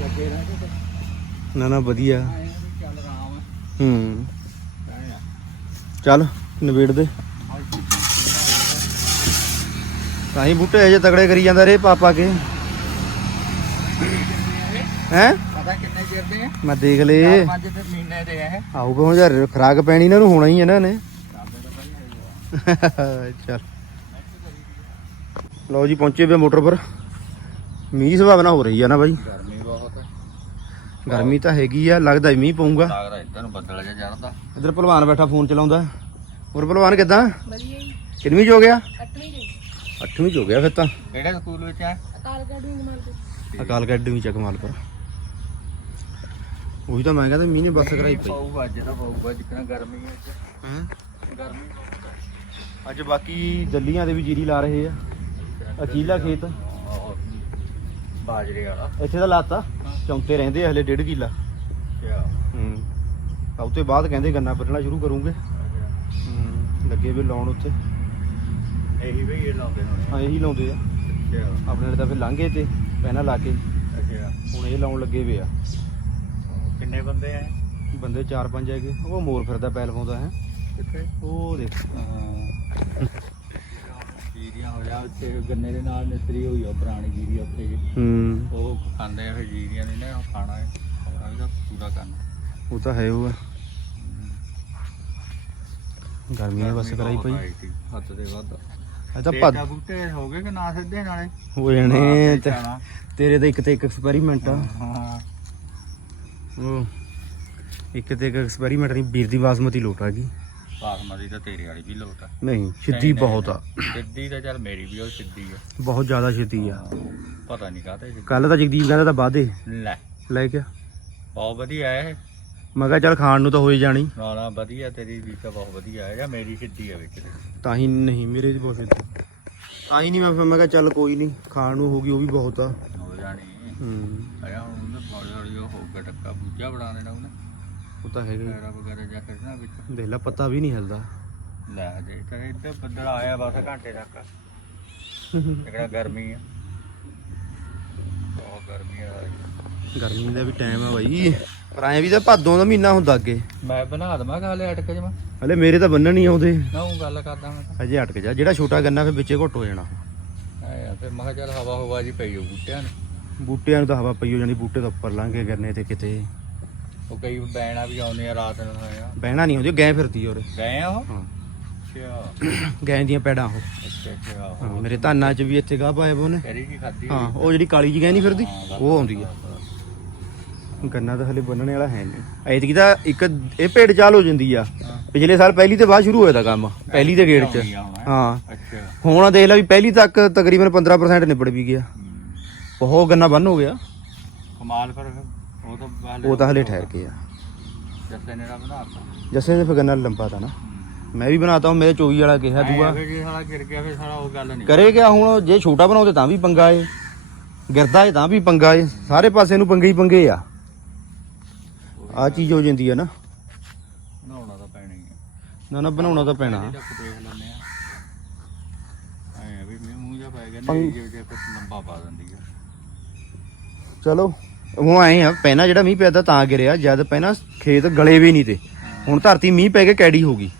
Speaker 4: ਜੱਗੇ ਰਹਿ ਕੇ
Speaker 1: ਨਾ ਨਾ ਵਧੀਆ।
Speaker 4: ਆਏ ਵੀ ਚੱਲ ਆਰਾਮ
Speaker 1: ਹੂੰ। ਚੱਲ ਨਵੇੜ ਦੇ। ਤਾਂ ਹੀ ਬੂਟੇ ਅਜੇ ਤਗੜੇ ਕਰੀ ਜਾਂਦਾ ਰੇ ਪਾ ਪਾ ਕੇ। ਹੈ?
Speaker 4: ਪਤਾ ਕਿੰਨੇ ਚਿਰ ਦੇ ਆ?
Speaker 1: ਮੈਂ ਦੇਖ ਲਏ।
Speaker 4: ਪੰਜ ਤੇ ਮਹੀਨੇ ਦੇ ਆ ਇਹ।
Speaker 1: ਆਊਗਾ ਹੁਣ ਯਾਰ ਖਰਾਕ ਪੈਣੀ ਇਹਨਾਂ ਨੂੰ। ਹੋਣਾ ਹੀ ਇਹਨਾਂ ਨੇ ਚੱਲ। ਲਓ ਜੀ ਪਹੁੰਚੇ ਵੇ ਮੋਟਰ ਪਰ। ਮੀਂਹ ਸੁਭਾਵਨਾ ਹੋ ਰਹੀ ਆ ਨਾ ਬਾਈ।
Speaker 4: ਗਰਮੀ ਬਹੁਤ ਹੈ
Speaker 1: ਗਰਮੀ ਤਾਂ ਹੈਗੀ ਆ ਲੱਗਦਾ ਵੀ ਮੀਂਹ ਪਊਗਾ।
Speaker 4: ਲੱਗਦਾ ਇੱਧਰ ਨੂੰ ਬੱਦਲ ਜਿਹਾ ਚੜਦਾ
Speaker 1: ਇਧਰ ਭਲਵਾਨ ਬੈਠਾ ਫੋਨ ਚਲਾਉਂਦਾ। ਹੋਰ ਭਲਵਾਨ ਕਿਦਾਂ? ਕਿੰਨਵੀਂ ਚ ਹੋ ਗਿਆ? 8ਵੀਂ ਚ। ਹੋ ਗਿਆ ਫਿਰ ਤਾਂ।
Speaker 4: ਕਿਹੜੇ ਸਕੂਲ ਵਿੱਚ ਆ?
Speaker 1: ਅਕਾਲ ਅਕੈਡਮੀ ਚ ਕਮਾਲਪੁਰ ਉਹੀ ਤਾਂ ਮੈਂ ਕਹਿੰਦਾ ਮੀਂਹ ਨੇ ਬੱਸ ਕਰਾਈ ਪਈ।
Speaker 4: ਪਊਗਾ ਅੱਜ ਤਾਂ ਪਊਗਾ ਜਿੱਕਣਾ ਗਰਮੀ ਹੈ? ਅੱਜ
Speaker 1: ਹੈਂ?
Speaker 4: ਗਰਮੀ
Speaker 1: ਅੱਜ ਬਾਕੀ ਦੱਲੀਆਂ ਦੇ ਵੀ ਜੀਰੀ ਲਾ ਰਹੇ ਆ। ਅਕੀਲਾ ਖੇਤ?
Speaker 4: ਬਾਜਰੇ ਵਾਲਾ।
Speaker 1: ਇੱਥੇ ਤਾਂ ਲਾਤਾ। ਚੌਂਤੇ ਰਹਿੰਦੇ ਆ ਹਲੇ ਡੇਢ ਕਿੱਲਾ।
Speaker 4: ਕਿਆ
Speaker 1: ਹੂੰ। ਉੱਤੇ ਬਾਅਦ ਕਹਿੰਦੇ ਗੰਨਾ ਵੱਢਣਾ ਸ਼ੁਰੂ ਕਰੂੰਗੇ। ਹੂੰ। ਲੱਗੇ ਵੀ ਲਾਉਣ ਉੱਥੇ।
Speaker 4: ਇਹੀ ਵੀ ਇਹ ਲਾਉਂਦੇ ਹੋਣੇ
Speaker 1: ਹਾਂ ਇਹੀ ਲਾਉਂਦੇ ਆ।
Speaker 4: ਕਿਆ
Speaker 1: ਆਪਣੇ ਵਾਲੇ ਤਾਂ ਫਿਰ ਲਾਂਘੇ ਤੇ ਪਹਿਲਾਂ ਲਾ ਕੇ।
Speaker 4: ਅੱਛਾ।
Speaker 1: ਹੁਣ ਇਹ ਲਾਉਣ ਲੱਗੇ ਵੇ ਆ।
Speaker 4: ਕਿੰਨੇ ਬੰਦੇ ਆ
Speaker 1: ਬੰਦੇ 4-5 ਹੈਗੇ। ਉਹ ਮੋਰ ਫਿਰਦਾ ਪੈਲ ਪਾਉਂਦਾ ਹੈ।
Speaker 4: ਕਿੱਥੇ?
Speaker 1: ਉਹ ਦੇਖ।
Speaker 4: ਜੀਰੀਆਂ ਹੋ ਜਾ ਉੱਥੇ ਗੰਨੇ ਦੇ ਨਾਲ ਮਿਸਤਰੀ ਹੋਈ ਆ ਪੁਰਾਣੀ ਜੀਰੀ ਉੱਥੇ। ਜੀ।
Speaker 1: ਹੂੰ।
Speaker 4: ਉਹ ਖਾਂਦੇ ਆ ਫਿਰ ਜੀਰੀਆਂ ਨੇ ਨਾ ਉਹ ਖਾਣਾ ਹੈ ਖਾਣਾ ਵੀ ਤਾਂ ਪੂਰਾ ਕਰਨਾ
Speaker 1: ਉਹ ਤਾਂ ਹੈ ਉਹ। ਆ ਗਰਮੀ ਨੇ ਬਸ ਕਰਾਈ ਪਈ।
Speaker 4: ਹੱਥ ਦੇ ਵੱਧ।
Speaker 1: ਇਹ ਤਾਂ
Speaker 4: ਤੇ
Speaker 1: ਭੱਦ
Speaker 4: ਬੂਟੇ ਹੋ ਗਏ ਕਿ ਨਾ ਸਿੱਧੇ ਨਾਲੇ?
Speaker 1: ਹੋ ਜਾਣੇ ਤੇ
Speaker 4: ਜਾਣਾ।
Speaker 1: ਤੇਰੇ ਤਾਂ ਇੱਕ ਤੇ ਇੱਕ ਐਕਸਪੈਰੀਮੈਂਟ ਆ।
Speaker 4: ਹਾਂ
Speaker 1: ਉਹ। ਇੱਕ ਤੇ ਇੱਕ ਐਕਸਪੈਰੀਮੈਂਟ ਨਹੀਂ ਵੀਰ ਦੀ ਬਾਸਮਤੀ ਲੋਟ ਆ ਗਈ।
Speaker 4: ਬਾਸਮਤੀ ਤਾਂ ਤੇਰੇ ਵਾਲੀ ਵੀ ਲੋਟ ਆ।
Speaker 1: ਨਹੀਂ ਸਿੱਧੀ ਬਹੁਤ ਆ।
Speaker 4: ਸਿੱਧੀ ਤਾਂ ਚੱਲ ਮੇਰੀ ਵੀ ਉਹ ਸਿੱਧੀ ਆ।
Speaker 1: ਬਹੁਤ ਜ਼ਿਆਦਾ ਛੇਤੀ ਆ।
Speaker 4: ਪਤਾ ਨਹੀਂ ਕਾਹਤੇ
Speaker 1: ਕੱਲ ਤਾਂ ਜਗਦੀਪ ਕਹਿੰਦਾ ਤਾਂ ਵਾਦੇ
Speaker 4: ਲੈ
Speaker 1: ਲੈ ਕੇ
Speaker 4: ਬਹੁਤ ਵਧੀਆ ਇਹ।
Speaker 1: ਮੈਂ ਕਿਹਾ ਚੱਲ ਖਾਣ ਨੂੰ ਤਾਂ ਹੋਈ ਜਾਣੀ।
Speaker 4: ਨਾ ਨਾ ਵਧੀਆ ਤੇਰੀ ਵੀ ਤਾਂ ਬਹੁਤ ਵਧੀਆ ਹੈ ਜਾਂ ਮੇਰੀ ਸਿੱਧੀ ਆ ਵਿੱਚ।
Speaker 1: ਤਾਂ ਹੀ ਨਹੀਂ ਮੇਰੇ ਦੀ ਬਹੁਤ ਛੇਤੀ। ਤਾਂ ਹੀ ਨਹੀਂ ਮੈਂ ਫਿਰ ਮੈਂ ਕਿਹਾ ਚੱਲ ਕੋਈ ਨਹੀਂ ਖਾਣ ਨੂੰ ਹੋਗੀ ਉਹ ਵੀ ਬਹੁਤ ਆ।
Speaker 4: ਹੋ ਜਾਣੀ।
Speaker 1: ਹੂੰ।
Speaker 4: ਆਇਆ ਉਹਨੇ ਹੌਲੀ ਹੌਲੀ ਉਹ ਹੋਊਗਾ ਟੱਕਾ ਬੂਝਾ ਬਣਾ ਦੇਣਾ ਉਹਨੇ।
Speaker 1: ਉਹ ਤਾਂ ਹੈਗਾ
Speaker 4: ਪੈਰਾ ਵਗੈਰਾ ਜਾ ਕੇ ਨਾ ਵਿੱਚ।
Speaker 1: ਹੀ। ਦੇਖ ਲੈ ਪਤਾ ਵੀ ਨਹੀਂ ਹਿਲਦਾ।
Speaker 4: ਲੈ ਜੇ ਤਾਂ ਇੱਧਰ ਬੱਦਲ ਆਇਆ ਬਸ ਘੰਟੇ ਤੱਕ। ਜਿਹੜਾ ਗਰਮੀ ਆ। ਬਹੁਤ ਗਰਮੀ ਆ
Speaker 1: ਗਰਮੀ ਦਾ ਵੀ ਟਾਈਮ ਆ ਬਾਈ। ਪਰ ਐਂ ਵੀ ਤਾਂ ਭਾਦੋਂ ਦਾ ਮਹੀਨਾ ਹੁੰਦਾ ਅੱਗੇ।
Speaker 4: ਮੈਂ ਬਣਾ ਦਵਾਂ ਗਾਲੇ ਅਟਕ ਜਮਾ।
Speaker 1: ਹਲੇ ਮੇਰੇ ਤਾਂ ਬੰਨਣ ਨਹੀਂ ਆਉਂਦੇ
Speaker 4: ਨਾ ਉਹ ਗੱਲ ਕਰਦਾ ਮੈਂ ਤਾਂ।
Speaker 1: ਅਜੇ ਅਟਕ ਜਾ। ਜਿਹੜਾ ਛੋਟਾ ਗੰਨਾ ਫਿਰ ਵਿੱਚੇ ਘੁੱਟ ਹੋ ਜਾਣਾ।
Speaker 4: ਆਇਆ ਫਿਰ ਮੈਂ ਕਿਹਾ ਚੱਲ ਹਵਾ ਹਵਾ ਜੀ ਪਈ ਹੋ ਬੂਟਿਆਂ ਨੂੰ।
Speaker 1: ਬੂਟਿਆਂ ਨੂੰ ਤਾਂ ਹਵਾ ਪਈ ਹੋ ਜਾਣੀ ਬੂਟੇ ਤਾਂ ਉੱਪਰ ਲੰਘੇ ਕਰਨੇ ਤੇ ਕਿਤੇ।
Speaker 4: ਉਹ ਕਈ ਬੈਣਾ ਵੀ ਆਉਂਦੇ ਆ ਰਾਤ ਨੂੰ ਆਇਆ
Speaker 1: ਬਹਿਣਾ ਨਹੀਂ ਆਉਂਦੀ ਗਏ ਫਿਰਦੀ ਔਰ
Speaker 4: ਗਏ ਆ ਉਹ?
Speaker 1: ਹਾਂ।
Speaker 4: ਅੱਛਾ। (coughs)
Speaker 1: ਗਏ ਦੀਆਂ ਪੈੜਾਂ ਉਹ।
Speaker 4: ਅੱਛਾ ਅੱਛਾ
Speaker 1: ਹਾਂ ਮੇਰੇ ਧਾਨਾਂ 'ਚ ਵੀ ਇੱਥੇ ਗਾਹ ਪਾਇਆ ਉਹਨੇ।
Speaker 4: ਕਰੀ ਕੀ ਖਾਦੀ
Speaker 1: ਹਾਂ ਉਹ ਜਿਹੜੀ ਕਾਲੀ ਜੀ ਗਏ ਨਹੀਂ ਫਿਰਦੀ ਉਹ ਆਉਂਦੀ ਆ। ਗੰਨਾ ਤਾਂ ਹਲੇ ਬੰਨਣੇ ਵਾਲਾ ਹੈ ਨਹੀਂ ਐਤਕੀ ਤਾਂ ਇੱਕ ਇਹ ਭੇਡ ਚਾਲ ਹੋ ਜਾਂਦੀ ਆ। ਪਿਛਲੇ ਸਾਲ ਪਹਿਲੀ ਤੇ ਬਾਅਦ ਸ਼ੁਰੂ ਹੋਇਆ ਤਾਂ ਕੰਮ ਪਹਿਲੀ ਦੇ ਗੇੜ 'ਚ।
Speaker 4: ਹੈਂ? ਅੱਛਾ।
Speaker 1: ਹੁਣ ਦੇਖ ਲੈ ਵੀ ਪਹਿਲੀ ਤੱਕ ਤਕਰੀਬਨ 15% ਨਿਬੜ ਵੀ ਗਿਆ।
Speaker 4: ਹਮ,
Speaker 1: ਬਹੁਤ ਗੰਨਾ ਬੰਨ ਹੋ ਗਿਆ।
Speaker 4: ਕਮਾਲ ਕਰ ਉਹ ਤਾਂ ਹਾਲੇ
Speaker 1: ਉਹ ਤਾਂ ਹਲੇ ਠਹਿਰ ਕੇ ਆ।
Speaker 4: ਜੱਸੇ ਨੇ
Speaker 1: ਜੱਸੇ ਫਿਰ ਗੰਨਾ ਲੰਬਾ ਤਾਂ ਨਾ। ਮੈਂ ਵੀ ਬਣਾਤਾ ਹੂੰ ਮੇਰੇ ਚੋਈ ਵਾਲਾ ਕਿਹਾ ਦੂਆ।
Speaker 4: ਐ ਫਿਰ ਜੇ ਸਾਲਾ ਗਿਰ ਗਿਆ ਫਿਰ ਸਾਲਾ ਉਹ ਗੱਲ ਨਹੀਂ।
Speaker 1: ਕਰੇ ਗਿਆ ਹੁਣ ਜੇ ਛੋਟਾ ਬਣਾਉਂਦੇ ਤਾਂ ਵੀ ਪੰਗਾ ਏ। ਗਿਰਦਾ ਏ ਤਾਂ ਵੀ ਪੰਗਾ ਏ। ਸਾਰੇ ਪਾਸੇ ਨੂੰ ਪੰਗੇ ਹੀ ਪੰਗੇ ਆ। ਆ ਚੀਜ਼ ਹੋ ਜਾਂਦੀ ਆ ਨਾ।
Speaker 4: ਬਣਾਉਣਾ ਤਾਂ ਪੈਣਾ ਹੀ ਹੈ
Speaker 1: ਨਾ ਨਾ ਬਣਾਉਣਾ ਤਾਂ ਪੈਣਾ।
Speaker 4: ਇਹਦਾ ਕੁ ਦੇਖ ਲੈਂਦੇ ਆ। ਐ ਵੀ ਮੂੰਹ ਮੂੰਹ ਜਾ ਪੈ ਗਿਆ
Speaker 1: ਪੰਗ-
Speaker 4: ਨਹੀਂ ਜੇ ਜੇ ਕੁਝ ਲੰਬਾ ਪਾ ਦਿੰਦੀ ਆ।
Speaker 1: ਚਲੋ। ਉਹ ਆਏ ਆ ਪਹਿਲਾਂ ਜਿਹੜਾ ਮੀਂਹ ਪਿਆ ਤਾ ਤਾਂ ਗਿਰਿਆ ਜਦ ਪਹਿਲਾਂ ਖੇਤ ਗਲੇ ਵੀ ਨਹੀਂ ਤੇ। ਹੁਣ ਧਰਤੀ ਮੀਂਹ ਪੈ ਕੇ ਕੈੜੀ ਹੋ ਗਈ।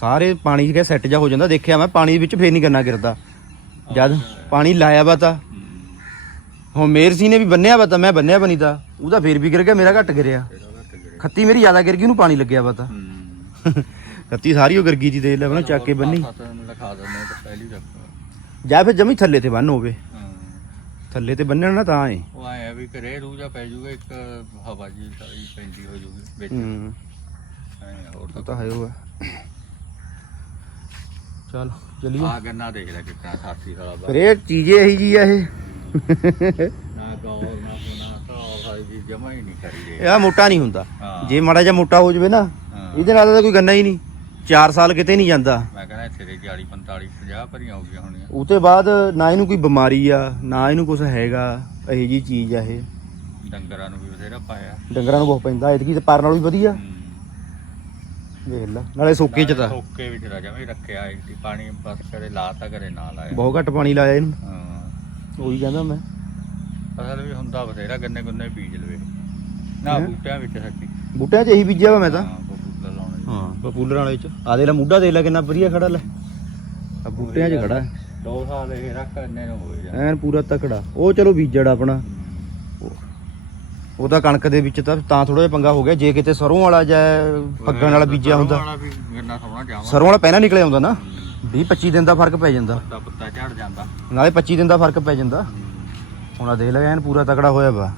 Speaker 1: ਸਾਰੇ ਪਾਣੀ ਜਿਹਾ ਸੈੱਟ ਜਾ ਹੋ ਜਾਂਦਾ। ਦੇਖਿਆ ਮੈਂ ਪਾਣੀ ਦੇ ਵਿੱਚ ਫੇਰ ਨਹੀਂ ਗੰਨਾ ਗਿਰਦਾ। ਜਦ ਪਾਣੀ ਲਾਇਆ ਵਾ ਤਾਂ। ਹੁਣ ਮੇਰ ਸੀ ਨੇ ਵੀ ਬੰਨਿਆ ਵਾ ਤਾਂ ਮੈਂ ਬੰਨਿਆ ਬਣੀ ਤਾਂ। ਉਹਦਾ ਫੇਰ ਵੀ ਗਿਰ ਗਿਆ ਮੇਰਾ ਘੱਟ ਗਿਰਿਆ। ਖੱਤੀ ਮੇਰੀ ਜ਼ਿਆਦਾ ਗਿਰ ਗਈ ਉਹਨੂੰ ਪਾਣੀ ਲੱਗਿਆ ਵਾ ਤਾਂ। ਖੱਤੀ ਸਾਰੀ ਉਹ ਗਿਰ ਗਈ ਜੀ ਦੇਖ ਲੈ ਬਣਾ ਚੱਕ ਕੇ ਬੰਨੀ। ਜਾਂ ਫਿਰ ਜਮੀ ਥੱਲੇ ਤੇ ਬੰਨ ਹੋਵੇ। ਥੱਲੇ ਤੇ ਬੰਨਣ ਨਾ ਤਾਂ ਏ
Speaker 4: ਉਹ ਆਇਆ ਵੀ ਕਰੇ ਰੂਜਾ ਪੈ ਜਾਊਗਾ ਇੱਕ ਹਵਾ ਜੀ ਸਾਰੀ ਪੈਂਦੀ ਹੋ ਜਾਊਗੀ ਵਿੱਚ।
Speaker 1: ਹੂੰ।
Speaker 4: ਐਂ ਹੋਰ ਤਾਂ
Speaker 1: ਤਾਂ ਹੈ ਚਲ ਚਲੀਏ।
Speaker 4: ਆ ਗੰਨਾ ਦੇਖ ਲੈ ਕਿੰਨਾ ਸਾਥੀ ਸਾਲਾ
Speaker 1: ਫਿਰ ਇਹ ਚੀਜ਼ੇ ਇਹੀ ਜੀ ਆ ਇਹ।
Speaker 4: ਨਾ ਗੌਰ ਨਾ ਹੋਣਾ ਤਾਂ ਸਾਰੀ ਵੀ ਜਮਾ ਹੀ ਨਹੀਂ ਕਰੀ
Speaker 1: ਇਹ ਮੋਟਾ ਨਹੀਂ ਹੁੰਦਾ।
Speaker 4: ਹਾਂ।
Speaker 1: ਜੇ ਮਾੜਾ ਜਿਹਾ ਮੋਟਾ ਹੋ ਜਾਵੇ ਨਾ
Speaker 4: ਹਾਂ।
Speaker 1: ਇਹਦੇ ਨਾਲ ਤਾਂ ਕੋਈ ਗੰਨਾ ਹੀ ਨਹੀਂ। 4 ਸਾਲ ਕਿਤੇ ਨਹੀਂ ਜਾਂਦਾ।
Speaker 4: ਮੈਂ ਕਹਿੰਦਾ ਇੱਥੇ ਦੇ 40 45 50 ਭਰੀਆਂ ਹੋ ਗਈਆਂ ਹੋਣੀਆਂ।
Speaker 1: ਉਹ ਤੋਂ ਬਾਅਦ ਨਾ ਇਹਨੂੰ ਕੋਈ ਬਿਮਾਰੀ ਆ ਨਾ ਇਹਨੂੰ ਕੁਝ ਹੈਗਾ ਇਹੀ ਜੀ ਚੀਜ਼ ਆ ਇਹ।
Speaker 4: ਡੰਗਰਾਂ ਨੂੰ ਵੀ ਬਥੇਰਾ ਪਾਇਆ।
Speaker 1: ਡੰਗਰਾਂ ਨੂੰ ਬਹੁਤ ਪੈਂਦਾ ਐਤਕੀ ਤੇ ਪਰ ਨਾਲੋਂ ਵੀ ਵਧੀਆ। ਵੇਖ ਲੈ ਨਾਲੇ ਸੋਕੇ ਚ ਤਾਂ।
Speaker 4: ਓਕੇ ਵਿੱਚ ਰਾਜਾ ਵੀ ਰੱਖਿਆ ਇੱਕ ਪਾਣੀ ਬਸ ਕਰੇ ਲਾਤਾ ਕਰੇ ਨਾ ਲਾਇਆ।
Speaker 1: ਬਹੁਤ ਘੱਟ ਪਾਣੀ ਲਾਇਆ ਇਹਨੂੰ।
Speaker 4: ਹਾਂ।
Speaker 1: ਉਹੀ ਕਹਿੰਦਾ ਮੈਂ।
Speaker 4: ਫਸਲ ਵੀ ਹੁੰਦਾ ਬਥੇਰਾ ਗੰਨੇ ਗੁੰਨੇ ਬੀਜ ਲਵੇ ਨਾ? ਬੂਟਿਆਂ ਵਿੱਚ ਸੱਚੀ।
Speaker 1: ਬੂਟਿਆਂ 'ਚ ਇਹੀ ਬੀਜਿਆ ਵਾ ਮੈਂ ਤਾਂ।
Speaker 4: ਹਾਂ।
Speaker 1: ਵਾਲੇ 'ਚ? ਆ ਦੇ ਲੈ ਮੁੱਢਾ ਦੇ ਲੈ ਕਿੰਨਾ ਵਧੀਆ ਖੜਾ ਲੈ। ਆ ਬੂਟਿਆਂ 'ਚ ਖੜਾ।
Speaker 4: ਦੋ ਸਾਲ ਇਹ ਰੱਖ ਇੰਨੇ ਨੂੰ ਹੋ ਜਾ
Speaker 1: ਐਨ ਪੂਰਾ ਤਕੜਾ। ਉਹ ਚਲੋ ਬੀਜੜ ਆਪਣਾ। ਉਹਦਾ ਕਣਕ ਦੇ ਵਿੱਚ ਤਾਂ ਤਾਂ ਥੋੜਾ ਜਿਹਾ ਪੰਗਾ ਹੋ ਗਿਆ। ਜੇ ਕਿਤੇ ਸਰੋਂ ਵਾਲਾ ਜਾਂ ਫੱਗਣ ਵਾਲਾ ਬੀਜਿਆ ਹੁੰਦਾ।
Speaker 4: ਵਾਲਾ ਵੀ ਗੰਨਾ ਸੋਹਣਾ ਜਾਵਾਂ
Speaker 1: ਸਰੋਂ ਵਾਲਾ ਪਹਿਲਾਂ ਨਿਕਲਿਆ ਹੁੰਦਾ ਨਾ। 20 25 ਦਿਨ ਦਾ ਫ਼ਰਕ ਪੈ ਜਾਂਦਾ।
Speaker 4: ਪੱਤਾ ਪੱਤਾ ਝੜ ਜਾਂਦਾ।
Speaker 1: ਨਾਲੇ 25 ਦਿਨ ਦਾ ਫ਼ਰਕ ਪੈ ਜਾਂਦਾ। ਹੁਣ ਆ ਦੇਖ ਲੈ ਐਨ ਪੂਰਾ ਤਕੜਾ ਹੋਇਆ ਵਾ।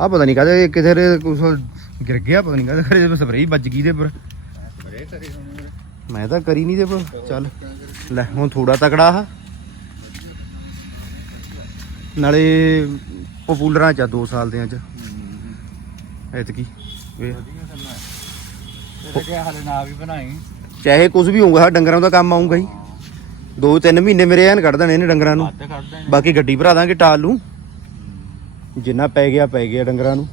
Speaker 1: ਆ ਪਤਾ ਨਹੀਂ ਕਾਹਦੇ ਕਿਧਰ ਕੁਛ ਗਿਰ ਗਿਆ, ਪਤਾ ਨਹੀਂ ਕਾਹਦੇ ਖਰੇ ਸਪਰੇਅ ਵੱਜ ਗਈ ਦੇ ਪਰ
Speaker 4: ਸਪਰੇ
Speaker 1: ਮੈਂ ਤਾਂ ਕਰੀ ਨਹੀਂ ਦੇ ਪਰ ਚੱਲ। ਲੈ, ਹੁਣ ਥੋੜਾ ਤਕੜਾ ਆ। ਨਾਲੇ ਪਪੂਲਰਾਂ ਚ 2 ਸਾਲ ਦੇ ਚ। ਐਤਕੀ, ਵੇ।
Speaker 4: ਵਧੀਆ ਗੰਨਾ ਤੇਰੇ ਨਾ ਵੀ ਬਣਾਈ
Speaker 1: ਚਾਹੇ ਕੁਝ ਵੀ ਹੋਊਗਾ, ਡੰਗਰਾਂ ਦਾ ਕੰਮ ਆਊਗਾ ਹੀ। ਦੋ ਤਿੰਨ ਮਹੀਨੇ ਮੇਰੇ ਐਨ ਕੱਢ ਦੇਣੇ ਇਹਨੇ ਡੰਗਰਾਂ ਨੂੰ। ਬਾਕੀ ਗੱਡੀ ਭਰਾ ਦਾਂਗੇ, ਟਾਲ ਨੂੰ ਜਿੰਨਾ ਪੈ ਗਿਆ ਪੈ ਗਿਆ ਡੰਗਰਾਂ ਨੂੰ।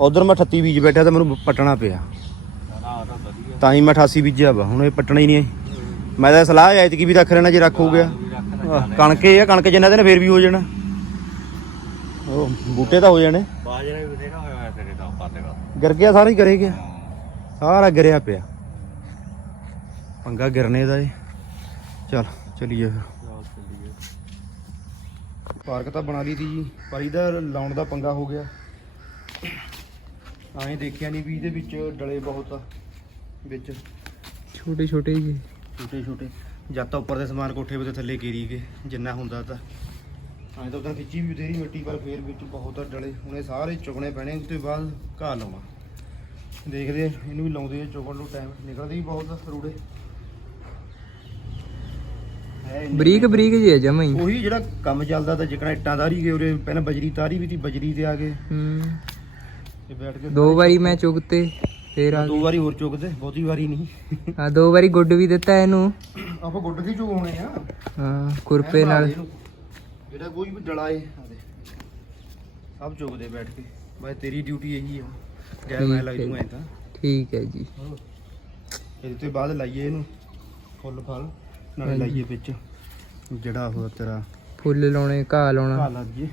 Speaker 1: ਉਧਰ ਮੈਂ 38 ਬੀਜ ਬੈਠਾ ਤਾਂ ਮੈਨੂੰ ਪਟਣਾ ਪਿਆ।
Speaker 4: ਤਾਂ ਵਧੀਆ
Speaker 1: ਹੀ ਮੈਂ 88 ਬੀਜਿਆ ਵਾ, ਹੁਣ ਇਹ ਪਟਣਾ ਹੀ ਨਹੀਂ ਮੈਂ ਤਾਂ ਸਲਾਹ ਐਤਕੀ ਵੀ ਰੱਖ ਲੈਣਾ ਜੇ ਰੱਖ ਹੋ ਗਿਆ। ਕਣਕ ਇਹ ਆ, ਕਣਕ ਜਿੰਨਾ ਦਿਨ ਫੇਰ ਵੀ ਹੋ ਜਾਣਾ। ਉਹ ਬੂਟੇ ਤਾਂ ਹੋ ਜਾਣੇ।
Speaker 4: ਬਾਜਰਾ ਵੀ ਬਥੇਰਾ ਹੋਇਆ ਹੋਇਆ ਤੇਰੇ ਦਾ ਪਾਤੇ ਦਾ
Speaker 1: ਗਿਰ ਗਿਆ, ਸਾਰਾ ਹੀ ਕਰੇ ਗਿਆ। ਸਾਰਾ ਗਿਰਿਆ ਪਿਆ। ਪੰਗਾ ਗਿਰਨੇ ਦਾ ਏ ਚਲ, ਚਲੀਏ ਫਿਰ। ਪਾਰਕ ਤਾਂ ਬਣਾ ਲਈ ਸੀ ਜੀ ਪਰ ਇਹਦਾ ਲਾਉਣ ਦਾ ਪੰਗਾ ਹੋ ਗਿਆ। ਆਏ ਦੇਖਿਆ ਨਹੀਂ ਵੀ ਇਹਦੇ ਵਿੱਚ ਡਲੇ ਬਹੁਤ ਆ ਵਿੱਚ।
Speaker 3: ਛੋਟੇ ਛੋਟੇ ਜੀ।
Speaker 1: ਛੋਟੇ ਛੋਟੇ। ਜਦ ਤਾਂ ਉੱਪਰ ਦੇ ਸਮਾਨ ਕੋਠੇ ਉੱਤੇ ਥੱਲੇ ਗੇਰੀ ਗਏ ਜਿੰਨਾ ਹੁੰਦਾ ਤਾਂ। ਆਏ ਤਾਂ ਉਦੋਂ ਖਿੱਚੀ ਵੀ ਦੇਰੀ ਮਿੱਟੀ ਪਰ ਫੇਰ ਵਿੱਚ ਬਹੁਤ ਡਲੇ। ਹੁਣੇ ਸਾਰੇ ਚੁਗਣੇ ਪੈਣੇ ਉਸ ਤੋਂ ਬਾਅਦ ਘਾ ਲਾਉਣਾ। ਦੇਖਦੇ ਇਹਨੂੰ ਵੀ ਲਾਉਂਦੇ ਚੁਗਣ ਨੂੰ ਟਾਈਮ ਨਿਕਲਦੇ ਵੀ ਬਹੁਤ ਰੂੜੇ।
Speaker 5: ਬਰੀਕ ਬਰੀਕ ਜੀ ਹੈ ਜਮਾ ਹੀ।
Speaker 1: ਉਹੀ ਜਿਹੜਾ ਕੰਮ ਚੱਲਦਾ ਤਾਂ ਜਿਕਣਾ ਇੱਟਾਂ ਤਾਰੀ ਗਏ ਉਰੇ ਪਹਿਲਾਂ ਬਜਰੀ ਤਾਰੀ ਵੀ ਤੀ ਬਜਰੀ ਤੇ ਆ ਗਏ।
Speaker 5: ਹੂੰ।
Speaker 1: ਤੇ ਬੈਠ ਕੇ
Speaker 5: ਦੋ ਵਾਰੀ ਮੈਂ ਚੁਗਤੇ ਫੇਰ ਆ
Speaker 1: ਦੋ ਵਾਰੀ ਹੋਰ ਚੁੱਕਦੇ ਬਹੁਤੀ ਵਾਰੀ ਨਹੀਂ।
Speaker 5: ਹਾਂ ਦੋ ਵਾਰੀ ਗੁੱਡ ਵੀ ਦਿੱਤਾ ਇਹਨੂੰ।
Speaker 1: ਆਪਾਂ ਗੁੱਡ ਕੀ ਚੁਗਾਉਣੇ ਆ।
Speaker 5: ਹਾਂ ਕੁਰਪੇ ਨਾਲ।
Speaker 1: ਜਿਹੜਾ ਕੋਈ ਵੀ ਡਲਾ ਏ ਆ ਦੇ। ਸਭ ਚੁਗਦੇ ਬੈਠ ਕੇ। ਬਸ ਤੇਰੀ ਡਿਊਟੀ ਇਹੀ ਆ। ਗੈਰ ਮੈਂ ਲਾਈ ਦੂੰ ਐ ਤਾਂ।
Speaker 5: ਠੀਕ ਹੈ ਜੀ।
Speaker 1: ਇਹਦੇ ਤੋਂ ਬਾਅਦ ਲਾਈਏ ਇਹਨੂੰ। ਫੁੱਲ ਫਲ। ਨਾਲੇ ਲਾਈਏ ਵਿੱਚ। ਜਿਹੜਾ ਉਹ ਤੇਰਾ
Speaker 5: ਫੁੱਲ ਲਾਉਣੇ ਘਾਹ ਲਾਉਣਾ।
Speaker 1: ਘਾਹ ਲੱਗ ਜੇ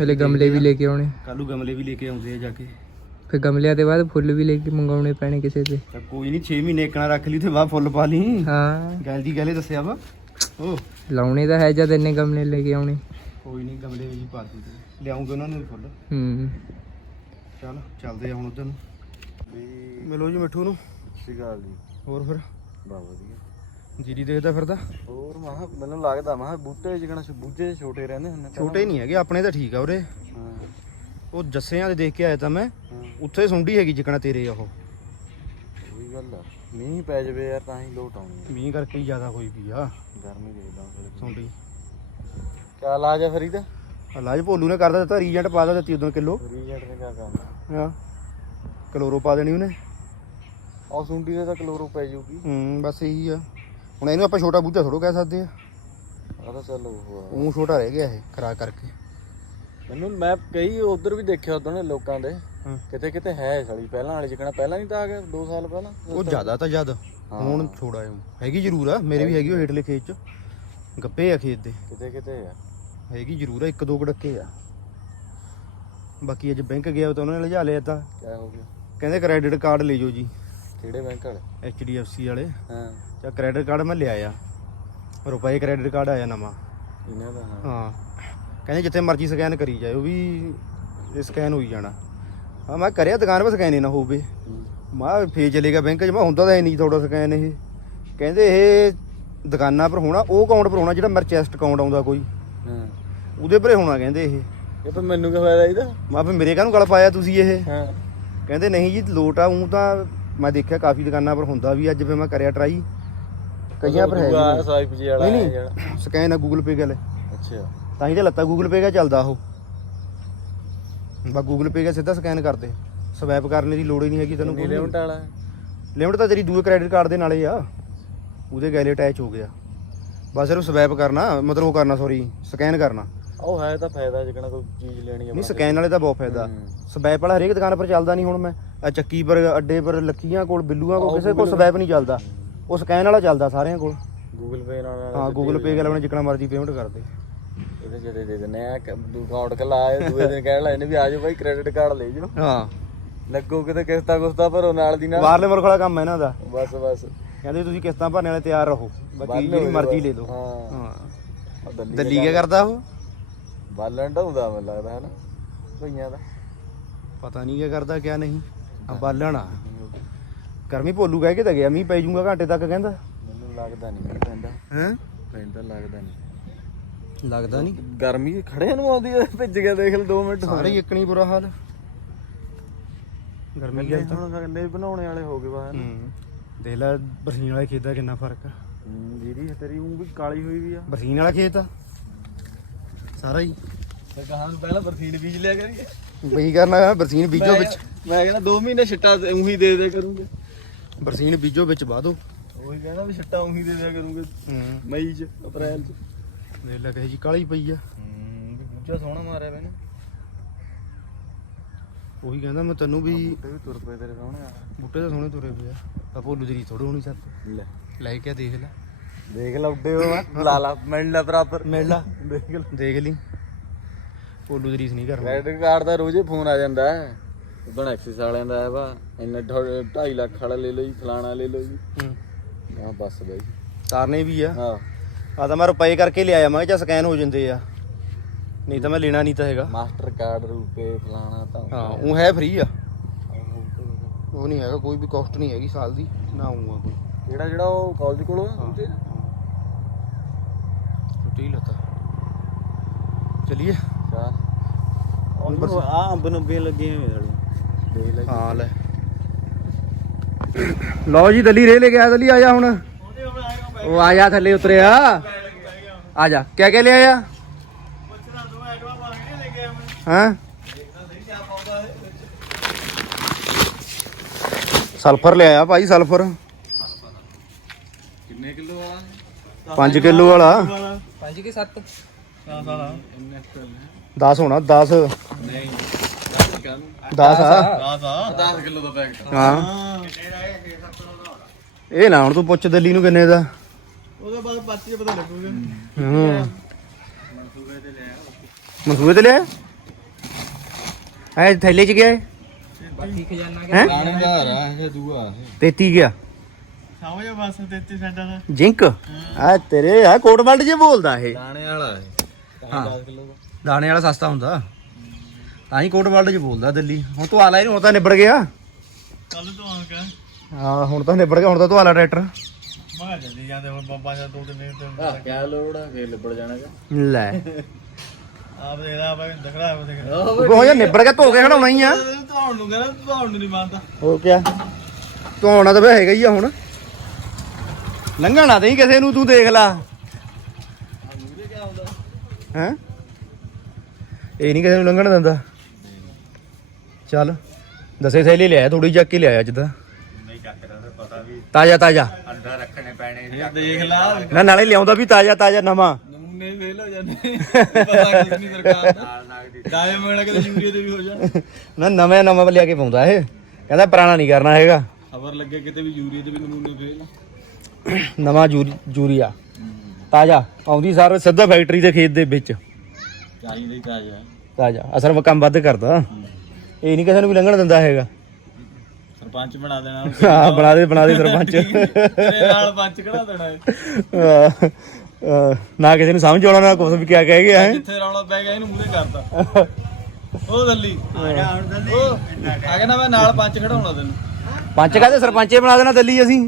Speaker 5: ਹਲੇ ਗਮਲੇ ਵੀ ਲੈ ਕੇ ਆਉਣੇ।
Speaker 1: ਕੱਲੂ ਗਮਲੇ ਵੀ ਲੈ ਕੇ ਆਉਂਦੇ ਆ ਜਾ ਕੇ।
Speaker 5: ਫਿਰ ਗਮਲਿਆਂ ਦੇ ਬਾਅਦ ਫੁੱਲ ਵੀ ਲੈ ਕੇ ਮੰਗਾਉਣੇ ਪੈਣੇ ਕਿਸੇ ਤੇ
Speaker 1: ਤਾਂ ਕੋਈ ਨਹੀਂ 6 ਮਹੀਨੇ ਇੱਕਣਾ ਰੱਖ ਲਈ ਤੇ ਬਾਅਦ ਫੁੱਲ ਪਾ ਲਈ।
Speaker 5: ਹਾਂ।
Speaker 1: ਗੱਲ ਦੀ ਗਲੇ ਦੱਸਿਆ ਵਾ। ਉਹ
Speaker 5: ਲਾਉਣੇ ਤਾਂ ਹੈ ਜਦ ਇੰਨੇ ਗਮਲੇ ਲੈ ਕੇ ਆਉਣੇ।
Speaker 1: ਕੋਈ ਨਹੀਂ ਗਮਲੇ ਵਿੱਚ ਹੀ ਪਾ ਦਿੱਤੇ ਲਿਆਉਂਗੇ ਉਹਨਾਂ ਨੂੰ ਵੀ ਫੁੱਲ।
Speaker 5: ਹੂੰ।
Speaker 1: ਚੱਲ ਚੱਲਦੇ ਆ ਹੁਣ ਉਧਰ ਨੂੰ। ਮਿਲੋ ਜੀ ਮਿੱਠੂ ਨੂੰ।
Speaker 6: ਸਿਗਾਲ ਜੀ।
Speaker 1: ਹੋਰ ਫਿਰ?
Speaker 6: ਬਾ ਵਧੀਆ।
Speaker 1: ਜੀਰੀ ਦੇਖਦਾ ਫਿਰਦਾ।
Speaker 6: ਹੋਰ ਮਹਾ ਮੈਨੂੰ ਲੱਗਦਾ ਮਹਾ ਬੂਟੇ ਜਿਗਣਾ ਬੂਝੇ ਛੋਟੇ ਰਹਿੰਦੇ ਹੁੰਦੇ
Speaker 1: ਛੋਟੇ ਨਹੀਂ ਹੈਗੇ ਆਪਣੇ ਤਾਂ ਠੀਕ ਆ ਉਰੇ।
Speaker 6: ਹਾਂ।
Speaker 1: ਉਹ ਜੱਸਿਆਂ ਦੇ ਦੇਖ ਕੇ ਆਇਆ ਤਾਂ ਮੈਂ
Speaker 6: ਹਾਂ।
Speaker 1: ਉੱਥੇ ਸੁੰਡੀ ਹੈਗੀ ਜਿਕਣਾ ਤੇਰੇ ਉਹ।
Speaker 6: ਉਹੀ ਗੱਲ ਆ। ਮੀਂਹ ਪੈ ਜਵੇ ਯਾਰ ਤਾਂ ਹੀ ਲੋਟ ਆਉਣੀ
Speaker 1: ਮੀਂਹ ਕਰਕੇ ਹੀ ਜ਼ਿਆਦਾ ਹੋਈ ਪਈ ਆ।
Speaker 6: ਗਰਮੀ ਦੇ ਦਾਂ
Speaker 1: ਸੁੰਡੀ।
Speaker 6: ਕਿਆ ਲਾਜ ਹੈ ਫਰੀਦਾ?
Speaker 1: ਇਲਾਜ ਭੋਲੂ ਨੇ ਕਰਦਾ ਦਿੱਤਾ ਰੀਜੈਂਟ ਪਾ ਦਾ ਦਿੱਤੀ ਉਦੋਂ ਕਿਲੋ।
Speaker 6: ਰੀਜੈਂਟ ਨੇ ਕਿਆ ਕਰਨਾ?
Speaker 1: ਹਾਂ। ਕਲੋਰੋ ਪਾ ਦੇਣੀ ਉਹਨੇ।
Speaker 6: ਆਹ ਸੁੰਡੀ ਦੇ ਤਾਂ ਕਲੋਰੋ ਪੈ ਜਾਊਗੀ।
Speaker 1: ਹੂੰ ਬਸ ਇਹੀ ਆ। ਹੁਣ ਇਹਨੂੰ ਆਪਾਂ ਛੋਟਾ ਬੂਝਾ ਥੋੜੋ ਕਹਿ ਸਕਦੇ ਆ।
Speaker 6: ਆ ਤਾਂ ਚੱਲ ਉਹ।
Speaker 1: ਉਹ ਛੋਟਾ ਰਹਿ ਗਿਆ ਇਹ ਖਰਾਕ ਕਰਕੇ।
Speaker 6: ਮੈਨੂੰ ਮੈਂ ਕਈ ਉਧਰ ਵੀ ਦੇਖਿਆ ਉਦੋਂ ਨੇ ਲੋਕਾਂ ਦੇ।
Speaker 1: ਹਾਂ।
Speaker 6: ਕਿਤੇ ਕਿਤੇ ਹੈ ਸਾਲੀ ਪਹਿਲਾਂ ਵਾਲੀ ਜਿਕਣਾ ਪਹਿਲਾਂ ਨਹੀਂ ਤਾਂ ਆ ਗਿਆ 2 ਸਾਲ ਪਹਿਲਾਂ।
Speaker 1: ਉਹ ਜ਼ਿਆਦਾ ਤਾਂ ਜ਼ਿਆਦਾ। ਹੁਣ ਥੋੜਾ ਹੈਗੀ ਜ਼ਰੂਰ ਆ ਮੇਰੇ ਵੀ ਹੈਗੀ ਉਹ ਹੇਠਲੇ ਖੇਤ ਚ। ਗੱਪੇ ਆ ਖੇਤ ਦੇ।
Speaker 6: ਕਿਤੇ ਕਿਤੇ ਆ।
Speaker 1: ਹੈਗੀ ਜ਼ਰੂਰ ਆ ਇੱਕ ਦੋ ਗੜੱਕੇ ਆ। ਬਾਕੀ ਅੱਜ ਬੈਂਕ ਗਿਆ ਤਾਂ ਉਹਨਾਂ ਨੇ ਲਿਜਾ ਲਿਆ ਤਾਂ।
Speaker 6: ਕਿਆ ਹੋ ਗਿਆ?
Speaker 1: ਕਹਿੰਦੇ ਕ੍ਰੈਡਿਟ ਕਾਰਡ ਲੈ ਜਾਓ ਜੀ।
Speaker 6: ਕਿਹੜੇ ਬੈਂਕ ਵਾਲੇ?
Speaker 1: HDFC ਵਾਲੇ।
Speaker 6: ਹਾਂ।
Speaker 1: ਚਾ ਕ੍ਰੈਡਿਟ ਕਾਰਡ ਮੈਂ ਲਿਆਇਆ। ਰੁਪਏ ਕ੍ਰੈਡਿਟ ਕਾਰਡ ਆਇਆ ਨਵਾਂ।
Speaker 6: ਇਹਨਾਂ ਦਾ ਹਾਂ।
Speaker 1: ਹਾਂ। ਕਹਿੰਦੇ ਜਿੱਥੇ ਮਰਜ਼ੀ ਸਕੈਨ ਕਰੀ ਜਾਏ ਉਹ ਵੀ ਸਕੈਨ ਹੋਈ ਜਾਣਾ। ਹਾਂ ਮੈਂ ਕਰਿਆ ਦੁਕਾਨ 'ਤੇ ਸਕੈਨ ਹੀ ਨਾ ਹੋਵੇ। ਮੈਂ ਫੇਰ ਚਲੇਗਾ ਬੈਂਕ 'ਚ। ਮੈਂ ਹੁੰਦਾ ਤਾਂ ਨਹੀਂ ਤੁਹਾਡਾ ਸਕੈਨ ਇਹ। ਕਹਿੰਦੇ ਇਹ ਦੁਕਾਨਾਂ ਪਰ ਹੋਣਾ ਉਹ ਅਕਾਊਂਟ ਪਰ ਹੋਣਾ ਜਿਹੜਾ ਮੇਰਾ ਚੈਸਟ ਅਕਾਊਂਟ ਆਉਂਦਾ ਕੋਈ।
Speaker 6: ਹਾਂ।
Speaker 1: ਉਹਦੇ ਪਰੇ ਹੋਣਾ ਕਹਿੰਦੇ ਇਹ।
Speaker 6: ਇਹ ਤਾਂ ਮੈਨੂੰ ਕੀ ਫਾਇਦਾ ਇਹਦਾ?
Speaker 1: ਮੈਂ ਫਿਰ ਮੇਰੇ ਕਾਹਨੂੰ ਗਲ ਪਾਇਆ ਤੁਸੀਂ ਇਹ?
Speaker 6: ਹਾਂ।
Speaker 1: ਕਹਿੰਦੇ ਨਹੀਂ ਜੀ ਲੋਟ ਆ ਉਹ ਤਾਂ ਮੈਂ ਦੇਖਿਆ ਕਾਫੀ ਦੁਕਾਨਾਂ ਪਰ ਹੁੰਦਾ ਵੀ ਅੱਜ ਫਿਰ ਮੈਂ ਕਰਿਆ ਟਰਾਈ ਕਈਆਂ ਪਰ ਹੈ ਵੀ
Speaker 6: ਆ
Speaker 1: ਨਹੀਂ।
Speaker 6: ਸਾਈਪ ਜੀ ਵਾਲਾ
Speaker 1: ਨਹੀਂ ਨਹੀਂ ਸਕੈਨ ਆ ਗੂਗਲ ਪੇ ਗੱਲ
Speaker 6: ਅੱਛਾ।
Speaker 1: ਤਾਂ ਹੀ ਤੇ ਲੱਤਾ ਗੂਗਲ ਪੇ ਦਾ ਚੱਲਦਾ ਉਹ। ਬਾ ਗੂਗਲ ਪੇ ਦਾ ਸਿੱਧਾ ਸਕੈਨ ਕਰਦੇ। ਸਵੈਪ ਕਰਨੇ ਦੀ ਲੋੜ ਹੀ ਨਹੀਂ ਹੈਗੀ ਤੈਨੂੰ
Speaker 6: ਕਿੰਨੀ ਲਿਮਟ ਵਾਲਾ?
Speaker 1: ਲਿਮਟ ਤਾਂ ਤੇਰੀ ਦੂਏ ਕ੍ਰੈਡਿਟ ਕਾਰਡ ਦੇ ਨਾਲੇ ਆ। ਉਹਦੇ ਗੈਲੇ ਅਟੈਚ ਹੋ ਗਿਆ। ਬਸ ਸਿਰਫ ਸਵੈਪ ਕਰਨਾ ਮਤਲਬ ਉਹ ਕਰਨਾ ਸੌਰੀ ਸਕੈਨ ਕਰਨਾ।
Speaker 6: ਉਹ ਹੈ ਤਾਂ ਫਾਇਦਾ ਜਿਕਣਾ ਕੋਈ ਚੀਜ਼ ਲੈਣੀ ਹੈ
Speaker 1: ਨਹੀਂ ਸਕੈਨ ਵਾਲੇ ਦਾ ਬਹੁਤ ਫਾਇਦਾ।
Speaker 6: ਹੂੰ।
Speaker 1: ਸਵੈਪ ਵਾਲਾ ਹਰੇਕ ਦੁਕਾਨ ਪਰ ਚੱਲਦਾ ਨਹੀਂ ਹੁਣ ਮੈਂ। ਚੱਕੀ ਪਰ ਅੱਡੇ ਪਰ ਲੱਕੀਆਂ ਕੋਲ ਬਿੱਲੂਆਂ ਕੋਲ ਕਿਸੇ ਕੋਲ ਸਵੈਪ ਨਹੀਂ ਚੱਲਦਾ। ਉਹ ਸਕੈਨ ਵਾਲਾ ਚੱਲਦਾ ਸਾਰਿਆਂ ਕੋਲ।
Speaker 6: ਗੂਗਲ ਪੇ ਨਾਲ
Speaker 1: ਹਾਂ ਗੂਗਲ ਪੇ ਗੱਲ ਆਪਣੇ ਜਿੱਕਣਾ ਮਰਜ਼ੀ ਪੇਮੈਂਟ ਕਰਦੇ
Speaker 6: ਇਹਦੇ ਜਿਹੜੇ ਦੇ ਦਿੰਦੇ ਆ ਅਕਾਊਂਟ ਖਲਾ ਆਏ ਦੂਏ ਦਿਨ ਕਹਿਣ ਲੱਗੇ ਨੇ ਵੀ ਆਜੋ ਭਾਈ ਕ੍ਰੈਡਿਟ ਕਾਰਡ ਲੈ ਜਾਓ।
Speaker 1: ਹਾਂ।
Speaker 6: ਲੱਗੋ ਕਿਤੇ ਕਿਸ਼ਤਾ ਕੁਸਤਾ ਭਰੋ ਨਾਲ ਦੀ ਨਾਲ।
Speaker 1: ਬਾਹਰਲੇ ਮੁਲਕ ਵਾਲਾ ਕੰਮ ਹੈ ਇਹਨਾਂ ਦਾ।
Speaker 6: ਬਸ ਬਸ।
Speaker 1: ਕਹਿੰਦੇ ਤੁਸੀਂ ਕਿਸ਼ਤਾਂ ਭਰਨੇ ਵਾਲੇ ਤਿਆਰ ਰਹੋ। ਬਾਕੀ ਜਿਹੜੀ ਮਰਜ਼ੀ। ਲੈ ਲਓ।
Speaker 6: ਹਾਂ। ਦੱਲੀ
Speaker 1: ਦਿੱਲੀ ਕੀ ਕਰਦਾ ਉਹ?
Speaker 6: ਬਾਲਣ ਢਾਉਂਦਾ ਮੈਨੂੰ ਲੱਗਦਾ ਹੈ ਨਾ ਭਈਆਂ ਦਾ।
Speaker 1: ਪਤਾ ਨਹੀਂ ਕੀ ਕਰਦਾ ਕਿਆ ਨਹੀਂ। ਆ ਬਾਲਣ ਆ ਗਰਮੀ ਭੋਲੂ ਕਹਿ ਕੇ ਤਾਂ ਗਿਆ ਮੀਂਹ ਪੈ ਜਾਊਗਾ ਘੰਟੇ ਤੱਕ ਕਹਿੰਦਾ।
Speaker 6: ਮੈਨੂੰ ਲੱਗਦਾ ਨਹੀਂ ਪੈਂਦਾ
Speaker 1: ਹੈ?
Speaker 6: ਪੈਂਦਾ ਲੱਗਦਾ ਨਹੀਂ
Speaker 1: ਲੱਗਦਾ ਨਹੀਂ
Speaker 6: ਗਰਮੀ ਖੜੇ ਨੂੰ ਆਉਂਦੀ ਹੈ ਭਿੱਜ ਗਿਆ ਦੇਖ ਲੈ 2 ਮਿੰਟ
Speaker 1: ਸਾਰੇ ਹੀ ਇੱਕਣੀ ਬੁਰਾ ਹਾਲ। ਗਰਮੀ ਗਿਆ ਤਾਂ
Speaker 6: ਹੁਣ ਗੰਨੇ ਬਣਾਉਣੇ ਵਾਲੇ ਹੋ ਗਏ ਬਾਹਰ।
Speaker 1: ਹੂੰ। ਦੇਖ ਲੈ ਬਰਸੀਨ ਵਾਲੇ ਖੇਤ ਦਾ ਕਿੰਨਾ ਫ਼ਰਕ ਆ।
Speaker 6: ਜੀਰੀ ਤੇਰੀ ਉਹ ਵੀ ਕਾਲੀ ਹੋਈ ਵੀ ਆ।
Speaker 1: ਬਰਸੀਨ ਵਾਲਾ ਖੇਤ ਆ। ਸਾਰਾ ਹੀ।
Speaker 6: ਤੇ ਕਹਾਂ ਪਹਿਲਾਂ ਬਰਸੀਨ ਬੀਜ ਲਿਆ ਕਰੀਏ।
Speaker 1: ਬਈ ਕਰਨਾ ਬਰਸੀਨ ਬੀਜੋ ਵਿੱਚ।
Speaker 6: ਮੈਂ ਕਹਿੰਦਾ 2 ਮਹੀਨੇ ਛਿੱਟਾ ਉਹੀ ਦੇ ਦੇ ਕਰੂੰਗੇ।
Speaker 1: ਬਰਸੀਨ ਬੀਜੋ ਵਿੱਚ ਬਾਦੋ
Speaker 6: ਉਹੀ ਕਹਿੰਦਾ ਵੀ ਛਿੱਟਾ ਉਹੀ ਦੇ ਦਿਆ ਕਰੂੰਗੇ
Speaker 1: ਹੂੰ।
Speaker 6: ਮਈ ਚ ਅਪ੍ਰੈਲ ਚ।
Speaker 1: ਦੇਖ ਲੈ ਕਹੇ ਜੀ ਕਾਲੀ ਪਈ ਆ।
Speaker 6: ਹੂੰ ਮੁੱਝਾ ਸੋਹਣਾ ਮਾਰਿਆ ਬੈਨੇ
Speaker 1: ਉਹੀ ਕਹਿੰਦਾ ਮੈਂ ਤੈਨੂੰ ਵੀ
Speaker 6: ਤੇ ਵੀ ਤੁਰ ਪਏ ਤੇਰੇ ਸੋਹਣੇ ਆ।
Speaker 1: ਬੂਟੇ ਤਾਂ ਸੋਹਣੇ ਤੁਰੇ ਪਏ ਆ। ਆ ਭੋਲੂ ਜਰੀ ਥੋੜੇ ਹੋਣੀ ਸੱਤ।
Speaker 6: ਲੈ।
Speaker 1: ਲੈ ਕੇ ਦੇਖ ਲੈ।
Speaker 6: ਦੇਖ ਲੈ ਉੱਡੇ ਹੋ ਲਾ ਲਾ ਮਿਲ ਲੈ ਬਰਾਬਰ।
Speaker 1: ਮਿਲ ਲਾ।
Speaker 6: ਦੇਖ ਲੈ।
Speaker 1: ਦੇਖ ਲਈ। ਭੋਲੂ ਦੀ ਰੀਸ ਨਹੀਂ
Speaker 6: ਕ੍ਰੈਡਿਟ ਕਾਰਡ ਦਾ ਰੋਜ਼ੇ ਫੋਨ ਆ ਜਾਂਦਾ ਹੈ। ਉਦੋਂ ਐਕਸਿਸ ਵਾਲਿਆਂ ਦਾ ਆਇਆ ਵਾ ਇੰਨੇ 2.5 ਲੱਖ ਵਾਲਾ ਲੈ ਲਓ ਜੀ ਫਲਾਣਾ ਲੈ ਲਓ ਜੀ।
Speaker 1: ਹੂੰ।
Speaker 6: ਹਾਂ ਬਸ ਬਾਈ।
Speaker 1: ਤਾਰਨੇ ਵੀ ਆ।
Speaker 6: ਹਾਂ।
Speaker 1: ਆ ਤਾਂ ਮੈਂ ਰੁਪਏ ਕਰਕੇ ਲਿਆਇਆ ਮੈਂ ਕਿਹਾ ਸਕੈਨ ਹੋ ਜਾਂਦੇ ਆ। ਨਹੀਂ ਤਾਂ ਮੈਂ ਲੈਣਾ ਨਹੀਂ ਤਾਂ ਹੈਗਾ।
Speaker 6: ਮਾਸਟਰ ਕਾਰਡ ਰੁਪਏ ਫਲਾਣਾ ਤਾਂ
Speaker 1: ਹਾਂ ਉਹ ਹੈ ਫ੍ਰੀ ਆ। ਉਹ ਨਹੀਂ ਹੈਗਾ ਕੋਈ ਵੀ ਕਾਸਟ ਨਹੀਂ ਹੈਗੀ ਸਾਲ ਦੀ ਨਾ ਆਉਂਗਾ ਕੋਈ।
Speaker 6: ਜਿਹੜਾ ਜਿਹੜਾ ਉਹ ਕਾਲਜ ਕੋਲ ਆ ਉੱਥੇ
Speaker 1: ਛੁੱਟੀ ਲੱਤਾ ਚਲਿਏ।
Speaker 6: ਆ ਅੰਬ ਨੰਬੇ ਲੱਗੇ ਹੋਏ ਵਾਲੇ ਦੇਖ ਲੈ
Speaker 1: ਹਾਂ। ਲੈ ਲਓ ਜੀ ਦਲੀ ਰੇ ਲੈ ਕੇ ਆ ਦਲੀ ਆ ਜਾ ਹੁਣ। ਉਹ ਆ ਜਾ ਥੱਲੇ ਉਤਰਿਆ। ਆ ਜਾ ਕਿਆ ਕਿਆ ਲਿਆ ਆ ਹਾਂ? ਸਲਫਰ ਲਿਆਇਆ ਭਾਈ ਸਲਫਰ।
Speaker 6: ਕਿੰਨੇ ਕਿਲੋ ਵਾਲਾ?
Speaker 1: 5 ਕਿਲੋ ਵਾਲਾ।
Speaker 4: 5 ਕੇ 7
Speaker 1: 10 ਹੋਣਾ 10
Speaker 6: ਨਹੀਂ
Speaker 1: 10 ਆ।
Speaker 6: 10 ਕਿਲੋ ਦਾ ਪੈਕਟ।
Speaker 1: ਹਾਂ। ਇਹ ਨਾ ਹੁਣ ਤੂੰ ਪੁੱਛ ਦਿੱਲੀ ਨੂੰ ਕਿੰਨੇ ਦਾ।
Speaker 6: ਉਹਦੇ ਬਾਅਦ ਪਾਚੀ ਪਤਾ ਲੱਗੂਗਾ।
Speaker 1: ਹੂੰ। ਮਨਸੂਬੇ ਤੇ ਲਿਆ। ਐ ਥੈਲੇ ਚ ਗਿਆ
Speaker 4: ਬਾਕੀ ਖਜ਼ਾਨਾ
Speaker 1: ਹੈ?
Speaker 6: ਲਾਣੇਦਾਰ ਆ ਇਹ ਦੂਆ
Speaker 1: 33 ਗਿਆ।
Speaker 6: ਸਮਝ ਬਸ 33 ਸੈਂਟਾਂ ਦਾ?
Speaker 1: ਜਿੰਕ? ਆ ਤੇਰੇ ਆ ਕੋਟ ਬਲਟ ਜੇ ਬੋਲਦਾ ਇਹ।
Speaker 6: ਲਾਣੇ ਵਾਲਾ ਹੈ
Speaker 1: ਹਾਂ।
Speaker 6: 10 ਕਿਲੋ ਦਾ
Speaker 1: ਦਾਣੇ ਵਾਲਾ ਸਸਤਾ ਹੁੰਦਾ। ਤਾਂ ਹੀ ਕੋਟ ਬਲਟ ਚ ਬੋਲਦਾ ਦਿੱਲੀ। ਹੁਣ ਤੂੰ ਆਲਾ ਇਹਨੂੰ ਹੁਣ ਤਾਂ ਨਿਬੜ ਗਿਆ।
Speaker 6: ਕੱਲ ਤੋਂ ਆ ਕੇ
Speaker 1: ਹਾਂ ਹੁਣ ਤਾਂ ਨਿਬੜ ਗਿਆ ਹੁਣ ਤਾਂ ਤੂੰ ਆਲਾ ਟਰੈਕਟਰ।
Speaker 6: ਮੈਂ ਜਲਦੀ ਜਾਂਦੇ ਹੁਣ ਬੰਬਾਂ ਜਾਂ ਦੋ ਤਿੰਨ ਦਿਨ ਆ ਕਿਆ ਲੋੜ ਆ ਫੇਰ ਲਿਬੜ ਜਾਣਾਗਾ
Speaker 1: ਲੈ।
Speaker 6: ਆਪ ਦੇਖਦਾ ਆਪਾਂ ਦਿਖਦਾ ਆਪ ਦੇਖਦਾ
Speaker 1: ਉਹ ਹੋ ਜਾ ਨਿਬੜ ਗਿਆ ਧੋ ਕੇ ਖੜਾਉਣਾ ਹੀ ਆ।
Speaker 6: ਧੌਣ ਨੂੰ ਕਹਿੰਦਾ ਧੌਣ ਨੂੰ ਨਹੀਂ ਮੰਨਦਾ।
Speaker 1: ਹੋਰ ਕਿਆ? ਧੋਣਾ ਤਾਂ ਵੇ ਹੈਗਾ ਹੀ ਆ ਹੁਣ। ਲੰਘਣਾ ਤੇ ਕਿਸੇ ਨੂੰ ਤੂੰ ਦੇਖ ਲਾ। ਹੈ? ਇਹ ਨਹੀਂ ਕਿਸੇ ਨੂੰ ਲੰਘਣ ਦਿੰਦਾ। ਚੱਲ ਦਸੇ ਥੈਲੀ ਲਿਆ ਥੋੜੀ ਚੱਕ ਕੇ ਲਿਆਇਆ ਜਿੱਦਾਂ
Speaker 7: ਨਹੀਂ ਚੱਕਦਾ ਫਿਰ ਪਤਾ ਵੀ
Speaker 1: ਤਾਜ਼ਾ ਤਾਜ਼ਾ।
Speaker 7: ਅੰਦਰ ਰੱਖਣੇ ਪੈਣੇ
Speaker 6: ਇਹ ਦੇਖ ਲਾ।
Speaker 1: ਨਾ ਨਾਲੇ ਲਿਆਉਂਦਾ ਵੀ ਤਾਜ਼ਾ ਤਾਜ਼ਾ ਨਵਾਂ।
Speaker 6: ਨਮੂਨੇ ਫੇਲ ਹੋ ਜਾਂਦੇ ਪਤਾ ਕੁਝ ਨਹੀਂ ਸਰਕਾਰ
Speaker 7: ਨਾਲ ਨਾਲ ਦੀ
Speaker 6: ਡਾਏ ਮੇਣਾ ਕਿਤੇ ਯੂਰੀਆ ਦੇ ਵੀ ਹੋ ਜਾਣ
Speaker 1: ਨਾ ਨਵੇਂ ਨਵਾਂ ਲਿਆ ਕੇ ਪਾਉਂਦਾ ਇਹ। ਕਹਿੰਦਾ ਪੁਰਾਣਾ ਨਹੀਂ ਕਰਨਾ ਹੈਗਾ।
Speaker 6: ਖਬਰ ਲੱਗੇ ਕਿਤੇ ਵੀ ਯੂਰੀਆ ਦੇ ਵੀ ਨਮੂਨੇ ਫੇਲ
Speaker 1: ਨਵਾਂ ਜੂਰੀ ਜੂਰੀਆ। ਤਾਜ਼ਾ। ਆਉਂਦੀ ਸਾਰ ਸਿੱਧਾ ਫੈਕਟਰੀ ਦੇ ਖੇਤ ਦੇ ਵਿੱਚ।
Speaker 6: ਚਾਹੀਦਾ ਹੀ ਤਾਜ਼ਾ।
Speaker 1: ਤਾਜ਼ਾ। ਅਸਰ ਕੰਮ ਵੱਧ ਕਰਦਾ। ਇਹ ਨਹੀਂ ਕਿਸੇ ਨੂੰ ਵੀ ਲੰਘਣ ਦਿੰਦਾ ਹੈਗਾ।
Speaker 6: ਸਰਪੰਚ ਬਣਾ ਦੇਣਾ।
Speaker 1: ਹਾਂ ਬਣਾ ਦੇ ਬਣਾ ਦੇ ਸਰਪੰਚ।
Speaker 6: ਤੇਰੇ ਨਾਲ ਪੰਚ ਕਢਾ ਦੇਣਾ ਹੈ
Speaker 1: ਨਾ ਕਿਸੇ ਨੂੰ ਸਮਝ ਆਉਣਾ ਨਾ ਕੁਝ ਵੀ ਕਿਆ ਕਹਿ ਗਿਆ ਹੈ।
Speaker 6: ਜਿੱਥੇ ਰੌਲਾ ਪੈ ਗਿਆ ਇਹਨੂੰ ਮੂਹਰੇ ਕਰਤਾ ਉਹ ਦੱਲੀ। ਆ ਜਾ ਹੁਣ ਦੱਲੀ। ਆ ਗਿਆ ਨਾ ਮੈਂ ਨਾਲ ਪੰਚ ਖੜਾਉਣਾ ਤੈਨੂੰ।
Speaker 1: ਪੰਚ ਕਾਹਦੇ ਸਰਪੰਚੇ ਬਣਾ ਦੇਣਾ ਦਿੱਲੀ ਅਸੀਂ।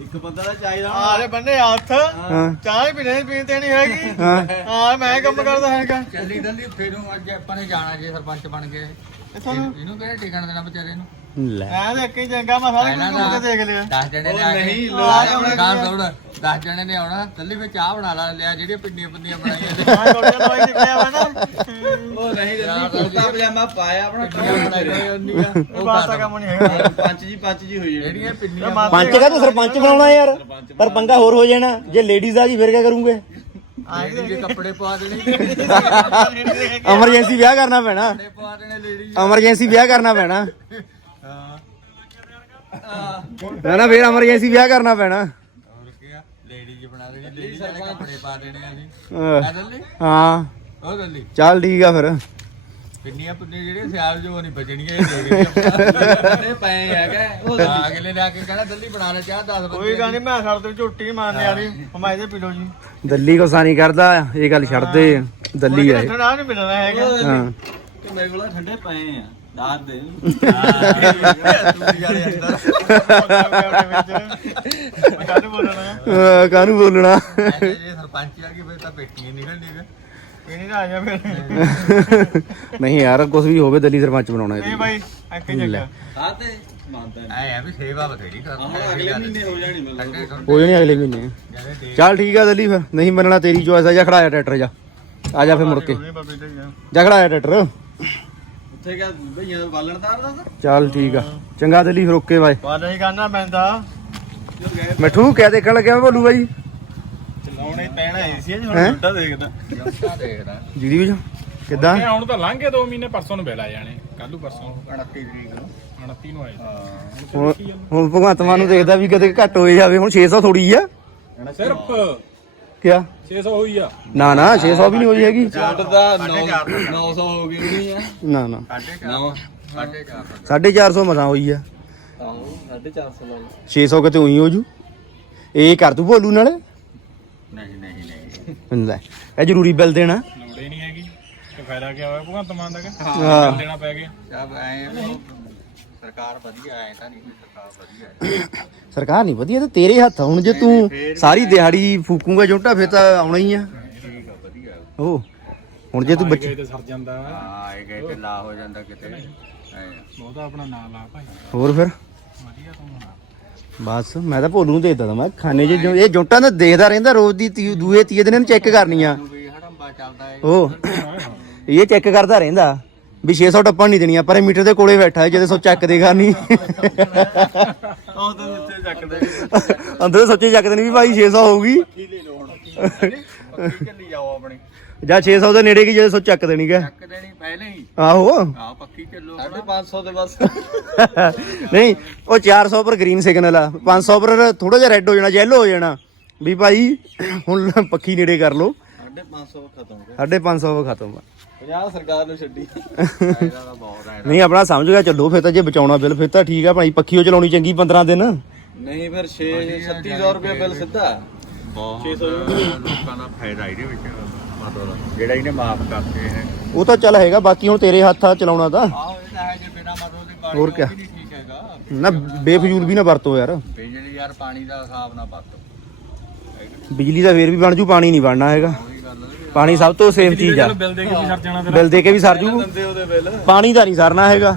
Speaker 6: ਇੱਕ ਬੰਦਾ ਦਾ ਚਾਹੀਦਾ ਆਰੇ ਬੰਨੇ ਹੱਥ ਚਾਹ ਹੀ ਪੀਣੇ ਪੀਣ ਤੇ ਨਹੀਂ ਹੈਗੀ।
Speaker 1: ਹਾਂ।
Speaker 6: ਹਾਂ ਮੈਂ ਕੰਮ ਕਰਦਾ ਹੈਗਾ।
Speaker 4: ਚੱਲੀ ਦੱਲੀ ਫੇਰੂ ਅੱਜ ਆਪਾਂ ਨੇ ਜਾਣਾ ਜੇ ਸਰਪੰਚ ਬਣ ਗਏ ਇਹਨੂੰ ਕਿਹੜਾ ਟਿਕਣ ਦੇਣਾ ਵਿਚਾਰੇ ਨੂੰ?
Speaker 1: ਲੈ।
Speaker 6: ਐ ਦੇਖ ਕੇ ਚੰਗਾ ਮੈਂ ਸਾਰਾ ਕੁਝ ਘੁੰਮ ਕੇ ਦੇਖ ਲਿਆ।
Speaker 4: 10 ਜਣੇ ਨੇ ਆ ਕੇ
Speaker 6: ਨਹੀਂ,
Speaker 4: ਗਾਂ ਦੌੜ 10 ਜਣੇ ਨੇ ਆਉਣਾ ਦੱਲੀ ਵਿੱਚ ਚਾਹ ਬਣਾ ਲਾ ਲਿਆ ਜਿਹੜੀਆਂ ਪਿੰਡੀਆਂ ਪਿੰਡੀਆਂ ਬਣਾਈਆਂ ਨੇ।
Speaker 6: ਮੈਂ ਕੋਟੇ ਦਵਾਈ ਚੱਕਿਆ ਵਾ ਨਾ। ਉਹ ਨਹੀਂ ਕੁੜਤਾ ਪਜਾਮਾ ਪਾਇਆ ਆਪਣਾ ਉਹ ਬਾਤ ਦਾ ਕੰਮ ਨਹੀਂ ਹੈਗਾ। ਪੰਜ ਜੀ ਪੰਜ ਜੀ ਹੋਈ
Speaker 4: ਜਿਹੜੀਆਂ ਪਿੰਡੀਆਂ
Speaker 1: ਪੰਚ ਕਾ ਤੂੰ ਸਰਪੰਚ ਬਣਾਉਣਾ ਯਾਰ ਪਰ ਪੰਗਾ ਹੋਰ ਹੋ ਜਾਣਾ। ਜੇ ਲੇਡੀਜ਼ ਆ ਗਈ ਫਿਰ ਕਿਆ ਕਰੂੰਗੇ?
Speaker 4: ਲੇਡੀ ਦੇ ਕੱਪੜੇ ਪਵਾ ਦੇਣੇ।
Speaker 1: ਐਮਰਜੈਂਸੀ ਵਿਆਹ ਕਰਨਾ ਪੈਣਾ।
Speaker 4: ਕੱਪੜੇ ਪਵਾ ਦੇਣੇ ਲੇਡੀ
Speaker 1: ਐਮਰਜੈਂਸੀ ਵਿਆਹ ਕਰਨਾ ਪੈਣਾ। ਨਾ ਨਾ ਫੇਰ ਐਮਰਜੈਂਸੀ ਵਿਆਹ ਕਰਨਾ ਪੈਣਾ।
Speaker 4: ਹੋਰ ਕੀ ਆ? ਲੇਡੀ ਜੀ ਬਣਾ ਦੇਣੀ ਲੇਡੀ ਦੇ ਕੱਪੜੇ ਪਾ ਦੇਣੇ ਅਸੀਂ
Speaker 1: ਹਾਂ।
Speaker 4: ਉਹ ਦੱਲੀ।
Speaker 1: ਚੱਲ ਠੀਕ ਆ ਫਿਰ।
Speaker 4: ਪਿੰਡੀਆਂ ਪਿੰਡੀਆਂ ਜਿਹੜੀਆਂ ਸਿਆਲ ਜੋ ਨਹੀਂ ਬਚਣੀਆਂ ਇਹ ਦੇਖ ਕੇ
Speaker 6: ਪਏ ਹੈਗਾ
Speaker 4: ਉਹ ਅਗਲੇ ਨੇ ਆ ਕੇ ਕਹਿੰਦਾ ਦੱਲੀ ਬਣਾ ਲੈ ਚਾਹ 10
Speaker 6: ਕੋਈ ਗੱਲ ਨਹੀਂ ਮੈਂ ਸਾਡੇ ਤੇ ਝੋਟੀ ਮਾਰਨੇ ਵਾਲੀ ਹਮਾਇ ਦੇ ਪੀਲੋ ਜੀ।
Speaker 1: ਦੱਲੀ ਗੁੱਸਾ ਨਹੀਂ ਕਰਦਾ ਇਹ ਗੱਲ ਛੱਡ ਦੇ ਦੱਲੀ ਆ ਇਹ।
Speaker 6: ਠੰਡਾ ਨਹੀਂ ਮਿਲਣਾ ਹੈਗਾ।
Speaker 1: ਹਾਂ।
Speaker 6: ਕਿ ਮੇਰੇ ਕੋਲ ਠੰਡੇ ਪਏ ਆ ਦਾਦ ਦੇ। ਕਾਹਨੂੰ ਬੋਲਣਾ?
Speaker 1: ਕਾਹਨੂੰ ਬੋਲਣਾ
Speaker 4: ਜੇ ਸਰਪੰਚ ਆ ਗਈ ਫਿਰ ਤਾਂ ਪੇਟੀਆਂ ਨਿਕਲਣੀਆਂ
Speaker 6: ਪੀਣੀ ਨਾ ਆ ਜਾ ਫਿਰ।
Speaker 1: ਨਹੀਂ ਯਾਰ ਕੁਝ ਵੀ ਹੋਵੇ ਦਿੱਲੀ ਸਰਪੰਚ ਬਣਾਉਣਾ
Speaker 6: ਇਹ ਭਾਈ ਐਕੇ
Speaker 1: ਲੈ।
Speaker 6: ਜੱਗਾ ਹਾਂ ਤੇ ਮੰਨਦਾ
Speaker 4: ਐ ਆ ਵੀ ਸੇਵਾ ਬਥੇਰੀ ਕਰਦੇ
Speaker 6: ਅਗਲੇ ਮਹੀਨੇ ਹੋ ਜਾਣੀ ਮੈਨੂੰ
Speaker 1: ਹੋ ਜਾਣੀ ਅਗਲੇ ਮਹੀਨੇ। ਚੱਲ ਠੀਕ ਆ ਦਿੱਲੀ ਫਿਰ। ਨਹੀਂ ਮੰਨਣਾ ਤੇਰੀ ਚੋਇਸ ਆ ਜਾ ਖੜਾਇਆ ਟਰੈਕਟਰ ਜਾ। ਆ ਜਾ ਫਿਰ ਮੁੜ ਕੇ। ਜਾ। ਖੜਾਇਆ ਟਰੈਕਟਰ।
Speaker 6: ਉੱਥੇ ਗਿਆ ਭਈਆਂ ਬਾਲਣ ਤਾਰ ਦਾ
Speaker 1: ਚੱਲ ਠੀਕ ਆ। ਚੰਗਾ ਦਿੱਲੀ ਫਿਰ ਓਕੇ ਬਾਏ।
Speaker 6: ਬਾਅਦ ਨਹੀਂ ਕਰਨਾ ਪੈਂਦਾ।
Speaker 1: ਮਿੱਠੂ ਕਿਆ ਦੇਖਣ ਲੱਗਿਆ ਵਾ ਭੋਲੂ ਬਾਈ
Speaker 6: ਚਲਾਉਣੇ ਪੈਣਾ ਹੀ ਸੀ ਹੁਣ
Speaker 1: ਹੈਂ?
Speaker 6: ਡੁੱਡਾ ਦੇਖਦਾ।
Speaker 4: ਜੰਟਾ ਦੇਖਦਾ।
Speaker 1: ਜੀਰੀ ਵਿੱਚ ਕਿੱਦਾਂ?
Speaker 8: ਹੁਣ ਤਾਂ ਲੰਘ ਗਏ 2 ਮਹੀਨੇ ਪਰਸੋਂ ਨੂੰ ਬਿੱਲ ਆ ਜਾਣੇ ਕੱਲੂ ਪਰਸੋਂ
Speaker 4: 29 ਤਰੀਕ ਨੂੰ।
Speaker 8: 29 ਨੂੰ ਆਏ
Speaker 1: ਹੁਣ ਹੁਣ ਭਗਵੰਤ ਮਾਨ ਨੂੰ ਦੇਖਦਾ ਵੀ ਕਦੇ ਘੱਟ ਹੋਏ ਜਾਵੇ। ਹੁਣ 600 ਥੋੜੀ ਆ।
Speaker 8: ਸਿਰਫ।
Speaker 1: ਕਿਆ?
Speaker 8: 600 ਹੋਈ ਆ।
Speaker 1: ਨਾ ਨਾ 600 ਵੀ ਨਹੀਂ ਹੋਈ ਹੈਗੀ।
Speaker 6: ਛੋਟ ਦਾ 900 ਹੋ ਗਈ ਨਹੀਂ ਆ।
Speaker 1: ਨਾ ਨਾ।
Speaker 6: ਨੌ।
Speaker 4: ਸਾਢੇ 400
Speaker 1: 450 ਮਸਾਂ ਹੋਈ ਆ।
Speaker 6: ਆਹੋ 450 ਲਾ
Speaker 1: 600 ਕਿਤੇ ਉਹੀ ਹੋ ਜੂ। ਇਹ ਕਰ ਤੂੰ ਭੋਲੂ ਨਾਲ। ਲੈ। ਇਹ ਜ਼ਰੂਰੀ ਬਿੱਲ ਦੇਣਾ।
Speaker 8: ਲੋੜ ਹੀ ਨਹੀਂ ਹੈਗੀ। ਤੇ ਫਾਇਦਾ ਕੀ ਹੋਇਆ? ਭਗਵੰਤ ਮਾਨ ਦਾ ਕਿ
Speaker 1: ਹਾਂ।
Speaker 8: ਦੇਣਾ ਪੈ ਗਿਆ।
Speaker 4: ਸਭ ਐ ਆ ਵੀ ਸਰਕਾਰ ਵਧੀਆ ਐ ਤਾਂ ਨਹੀਂ ਸਰਕਾਰ ਵਧੀਆ
Speaker 1: ਸਰਕਾਰ ਨਹੀਂ ਵਧੀਆ ਤੇ ਤੇਰੇ ਹੱਥ ਆ। ਹੁਣ ਜੇ ਤੂੰ ਸਾਰੀ ਦਿਹਾੜੀ ਫੂਕੂਗਾ ਜੋਟਾ ਫਿਰ ਤਾਂ ਆਉਣਾ ਹੀ ਆ।
Speaker 4: ਠੀਕ ਆ ਵਧੀਆ
Speaker 1: ਉਹ ਹੁਣ ਜੇ ਤੂੰ ਬੱਚੇ
Speaker 8: ਗਏ ਤੇ ਸਰ ਜਾਂਦਾ
Speaker 6: ਹਾਂ ਇਹ ਗਏ ਤੇ ਲਾ ਹੋ ਜਾਂਦਾ ਕਿਤੇ। ਐਂ।
Speaker 8: ਬਹੁਤਾ ਆਪਣਾ ਨਾਂ ਲਾ ਭਾਈ।
Speaker 1: ਹੋਰ ਫਿਰ?
Speaker 8: ਵਧੀਆ ਤੂੰ ਲਾ
Speaker 1: ਬਸ ਮੈਂ ਤਾਂ ਭੋਲੂ ਨੂੰ ਦੇ ਦਿੱਤਾ ਤਾ ਮੈਂ ਖਾਣੇ 'ਚ ਜੋ- ਇਹ ਜੁੰਟਾਂ ਦਾ ਦੇਖਦਾ ਰਹਿੰਦਾ ਰੋਜ਼ ਦੀ ਤੀ- ਦੂਏ ਤੀਏ ਦਿਨ ਇਹਨੂੰ ਚੈੱਕ ਕਰਨੀ ਆ
Speaker 4: ਨੂੰ ਵੀ ਹੜੰਬਾ ਚੱਲਦਾ ਹੈ
Speaker 1: ਉਹ ਇਹ ਚੈੱਕ ਕਰਦਾ ਰਹਿੰਦਾ। ਵੀ 600 ਟੱਪਣ ਨਹੀਂ ਦੇਣੀਆਂ ਪਰ ਇਹ ਮੀਟਰ ਦੇ ਕੋਲੇ ਬੈਠਾ ਹੈ ਜਦੋਂ ਸੋ ਚੱਕ ਦੇਗਾ ਨਹੀਂ
Speaker 6: ਉਹ ਤਾਂ ਉੱਤੇ ਚੱਕਦੇ
Speaker 1: ਅੰਦਰ ਸੋਚੇ ਚੱਕਦੇ ਨਹੀਂ ਵੀ ਭਾਈ 600 ਹੋਊਗੀ।
Speaker 6: ਕੀ ਲੈ ਲਓ ਹੁਣ। ਪੱਕੀ ਚੱਲੀ ਜਾਓ ਆਪਣੀ।
Speaker 1: ਜਾਂ 600 ਦੇ ਨੇੜੇ ਕੀ ਜਦੋਂ ਸੋ ਚੱਕ ਦੇਣੀ ਗਾ
Speaker 4: ਚੱਕ ਦੇਣੀ ਪਹਿਲੇ ਹੀ।
Speaker 1: ਆਹੋ।
Speaker 4: ਆ ਪੱਕੀ ਚੱਲੋ
Speaker 6: 550 ਦੇ ਬਸ। (laughs)
Speaker 1: ਨਹੀਂ ਉਹ 400 ਪਰ ਗ੍ਰੀਨ ਸਿਗਨਲ ਆ। 500 ਪਰ ਥੋੜਾ ਜਿਹਾ ਰੈੱਡ ਹੋ ਜਾਣਾ ਯੈਲੋ ਹੋ ਜਾਣਾ। ਵੀ ਭਾਈ ਹੁਣ ਪੱਖੀ ਨੇੜੇ ਕਰ ਲਓ।
Speaker 6: 550 ਖਤਮ
Speaker 1: 550 ਖਤਮ ਆ।
Speaker 6: 50 ਸਰਕਾਰ ਨੂੰ ਛੱਡੀ। (laughs)
Speaker 1: ਨਹੀਂ ਆਪਣਾ ਸਮਝ ਗਿਆ ਚੱਲੋ ਫਿਰ ਤਾਂ ਜੇ ਬਚਾਉਣਾ ਬਿੱਲ ਫਿਰ ਤਾਂ ਠੀਕ ਆ ਭਾਈ ਪੱਖੀ ਉਹ ਚਲਾਉਣੀ ਚੰਗੀ 15 ਦਿਨ।
Speaker 6: ਨਹੀਂ ਫਿਰ 6 3700 ਰੁਪਏ ਬਿੱਲ ਸਿੱਧਾ।
Speaker 4: ਬਹੁਤ ਲੋਕਾਂ ਦਾ ਫਾਇਦਾ ਇਹਦੇ ਵਿੱਚ। ਮਤਲਬ ਜਿਹੜਾ ਇਹਨੇ ਮਾਫ ਕਰਤੇ ਹੈ
Speaker 1: ਉਹ ਤਾਂ ਚੱਲ ਹੈਗਾ ਬਾਕੀ ਹੁਣ ਤੇਰੇ ਹੱਥ ਆ ਚਲਾਉਣਾ ਤਾਂ।
Speaker 4: ਆਹ ਇਹ ਤਾਂ ਹੈ ਜੇ ਬਿਨਾ ਮਤਲਬ ਦੀ ਗਾੜੀ
Speaker 1: ਹੋਰ ਕਿਆ?
Speaker 4: ਉਹ ਵੀ ਨਹੀਂ ਠੀਕ ਹੈਗਾ।
Speaker 1: ਨਾ ਬੇਫਜ਼ੂਲ ਵੀ ਨਾ ਵਰਤੋ ਯਾਰ।
Speaker 4: ਬਿਜਲੀ ਯਾਰ ਪਾਣੀ ਦਾ ਹਿਸਾਬ ਨਾ ਵਰਤੋ।
Speaker 1: ਬਿਜਲੀ ਦਾ ਫੇਰ ਵੀ ਬਣ ਜੂ ਪਾਣੀ ਨਹੀਂ ਬਣਨਾ ਹੈਗਾ।
Speaker 4: ਗੱਲ
Speaker 1: ਪਾਣੀ ਸਭ ਤੋਂ ਸੇਫ ਚੀਜ਼ ਆ।
Speaker 8: ਬਿੱਲ ਦੇ ਕੇ ਵੀ ਸਰ ਜਾਣਾ
Speaker 1: ਬਿੱਲ ਦੇ ਕੇ ਵੀ ਸਰ ਜੂ।
Speaker 6: ਦਿੰਦੇ ਉਹਦੇ ਬਿੱਲ।
Speaker 1: ਪਾਣੀ ਦਾ ਨਹੀਂ ਸਰਨਾ ਹੈਗਾ।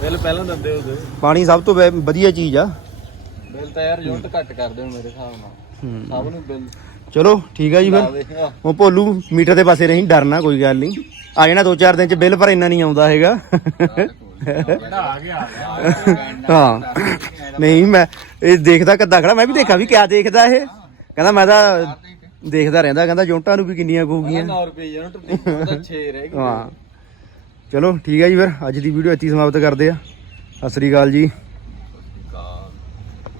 Speaker 6: ਬਿੱਲ ਪਹਿਲਾਂ ਦਿੰਦੇ ਉਹਦੇ।
Speaker 1: ਪਾਣੀ ਸਭ ਤੋਂ ਵੈ- ਵਧੀਆ ਚੀਜ਼ ਆ।
Speaker 6: ਬਿੱਲ ਤਾਂ ਯਾਰ ਯੂਨਿਟ ਘੱਟ ਕਰਦੇ ਹੋ ਮੇਰੇ ਹਿਸਾਬ ਨਾਲ।
Speaker 1: ਹੂੰ।
Speaker 6: ਸਭ ਨੂੰ ਬਿੱਲ
Speaker 1: ਚਲੋ ਠੀਕ ਆ ਜੀ ਫਿਰ। ਉਹ ਭੋਲੂ ਮੀਟਰ ਦੇ ਪਾਸੇ ਰਹੀ ਡਰਨਾ ਕੋਈ ਗੱਲ ਨਹੀਂ ਆ ਜਾਣਾ ਦੋ ਚਾਰ ਦਿਨ ਚ ਬਿੱਲ ਪਰ ਇੰਨਾ ਨਹੀਂ ਆਉਂਦਾ ਹੈਗਾ।
Speaker 8: ਆ ਆ
Speaker 1: ਹਾਂ। ਨਹੀਂ ਮੈਂ ਇਹ ਦੇਖਦਾ ਕੱਦਾ ਖੜਾ ਮੈਂ ਵੀ ਦੇਖਾਂ ਵੀ ਕਿਆ ਦੇਖਦਾ ਇਹ। ਕਹਿੰਦਾ ਮੈਂ ਤਾਂ ਦੇਖਦਾ ਰਹਿੰਦਾ ਕਹਿੰਦਾ ਜੁੰਟਾਂ ਨੂੰ ਵੀ ਕਿੰਨੀਆਂ ਕਹੂਗੀਆਂ।
Speaker 6: 9 ਰੁਪਏ ਯੂਨਿਟ ਦੀ ਉਹਦਾ 6 ਰਹਿ ਗਈ
Speaker 1: ਹਾਂ। ਚਲੋ ਠੀਕ ਹੈ ਜੀ ਫਿਰ ਅੱਜ ਦੀ ਵੀਡੀਓ ਇੱਥੇ ਸਮਾਪਤ ਕਰਦੇ ਆ। ਸਤਿ ਸ੍ਰੀ ਅਕਾਲ ਜੀ।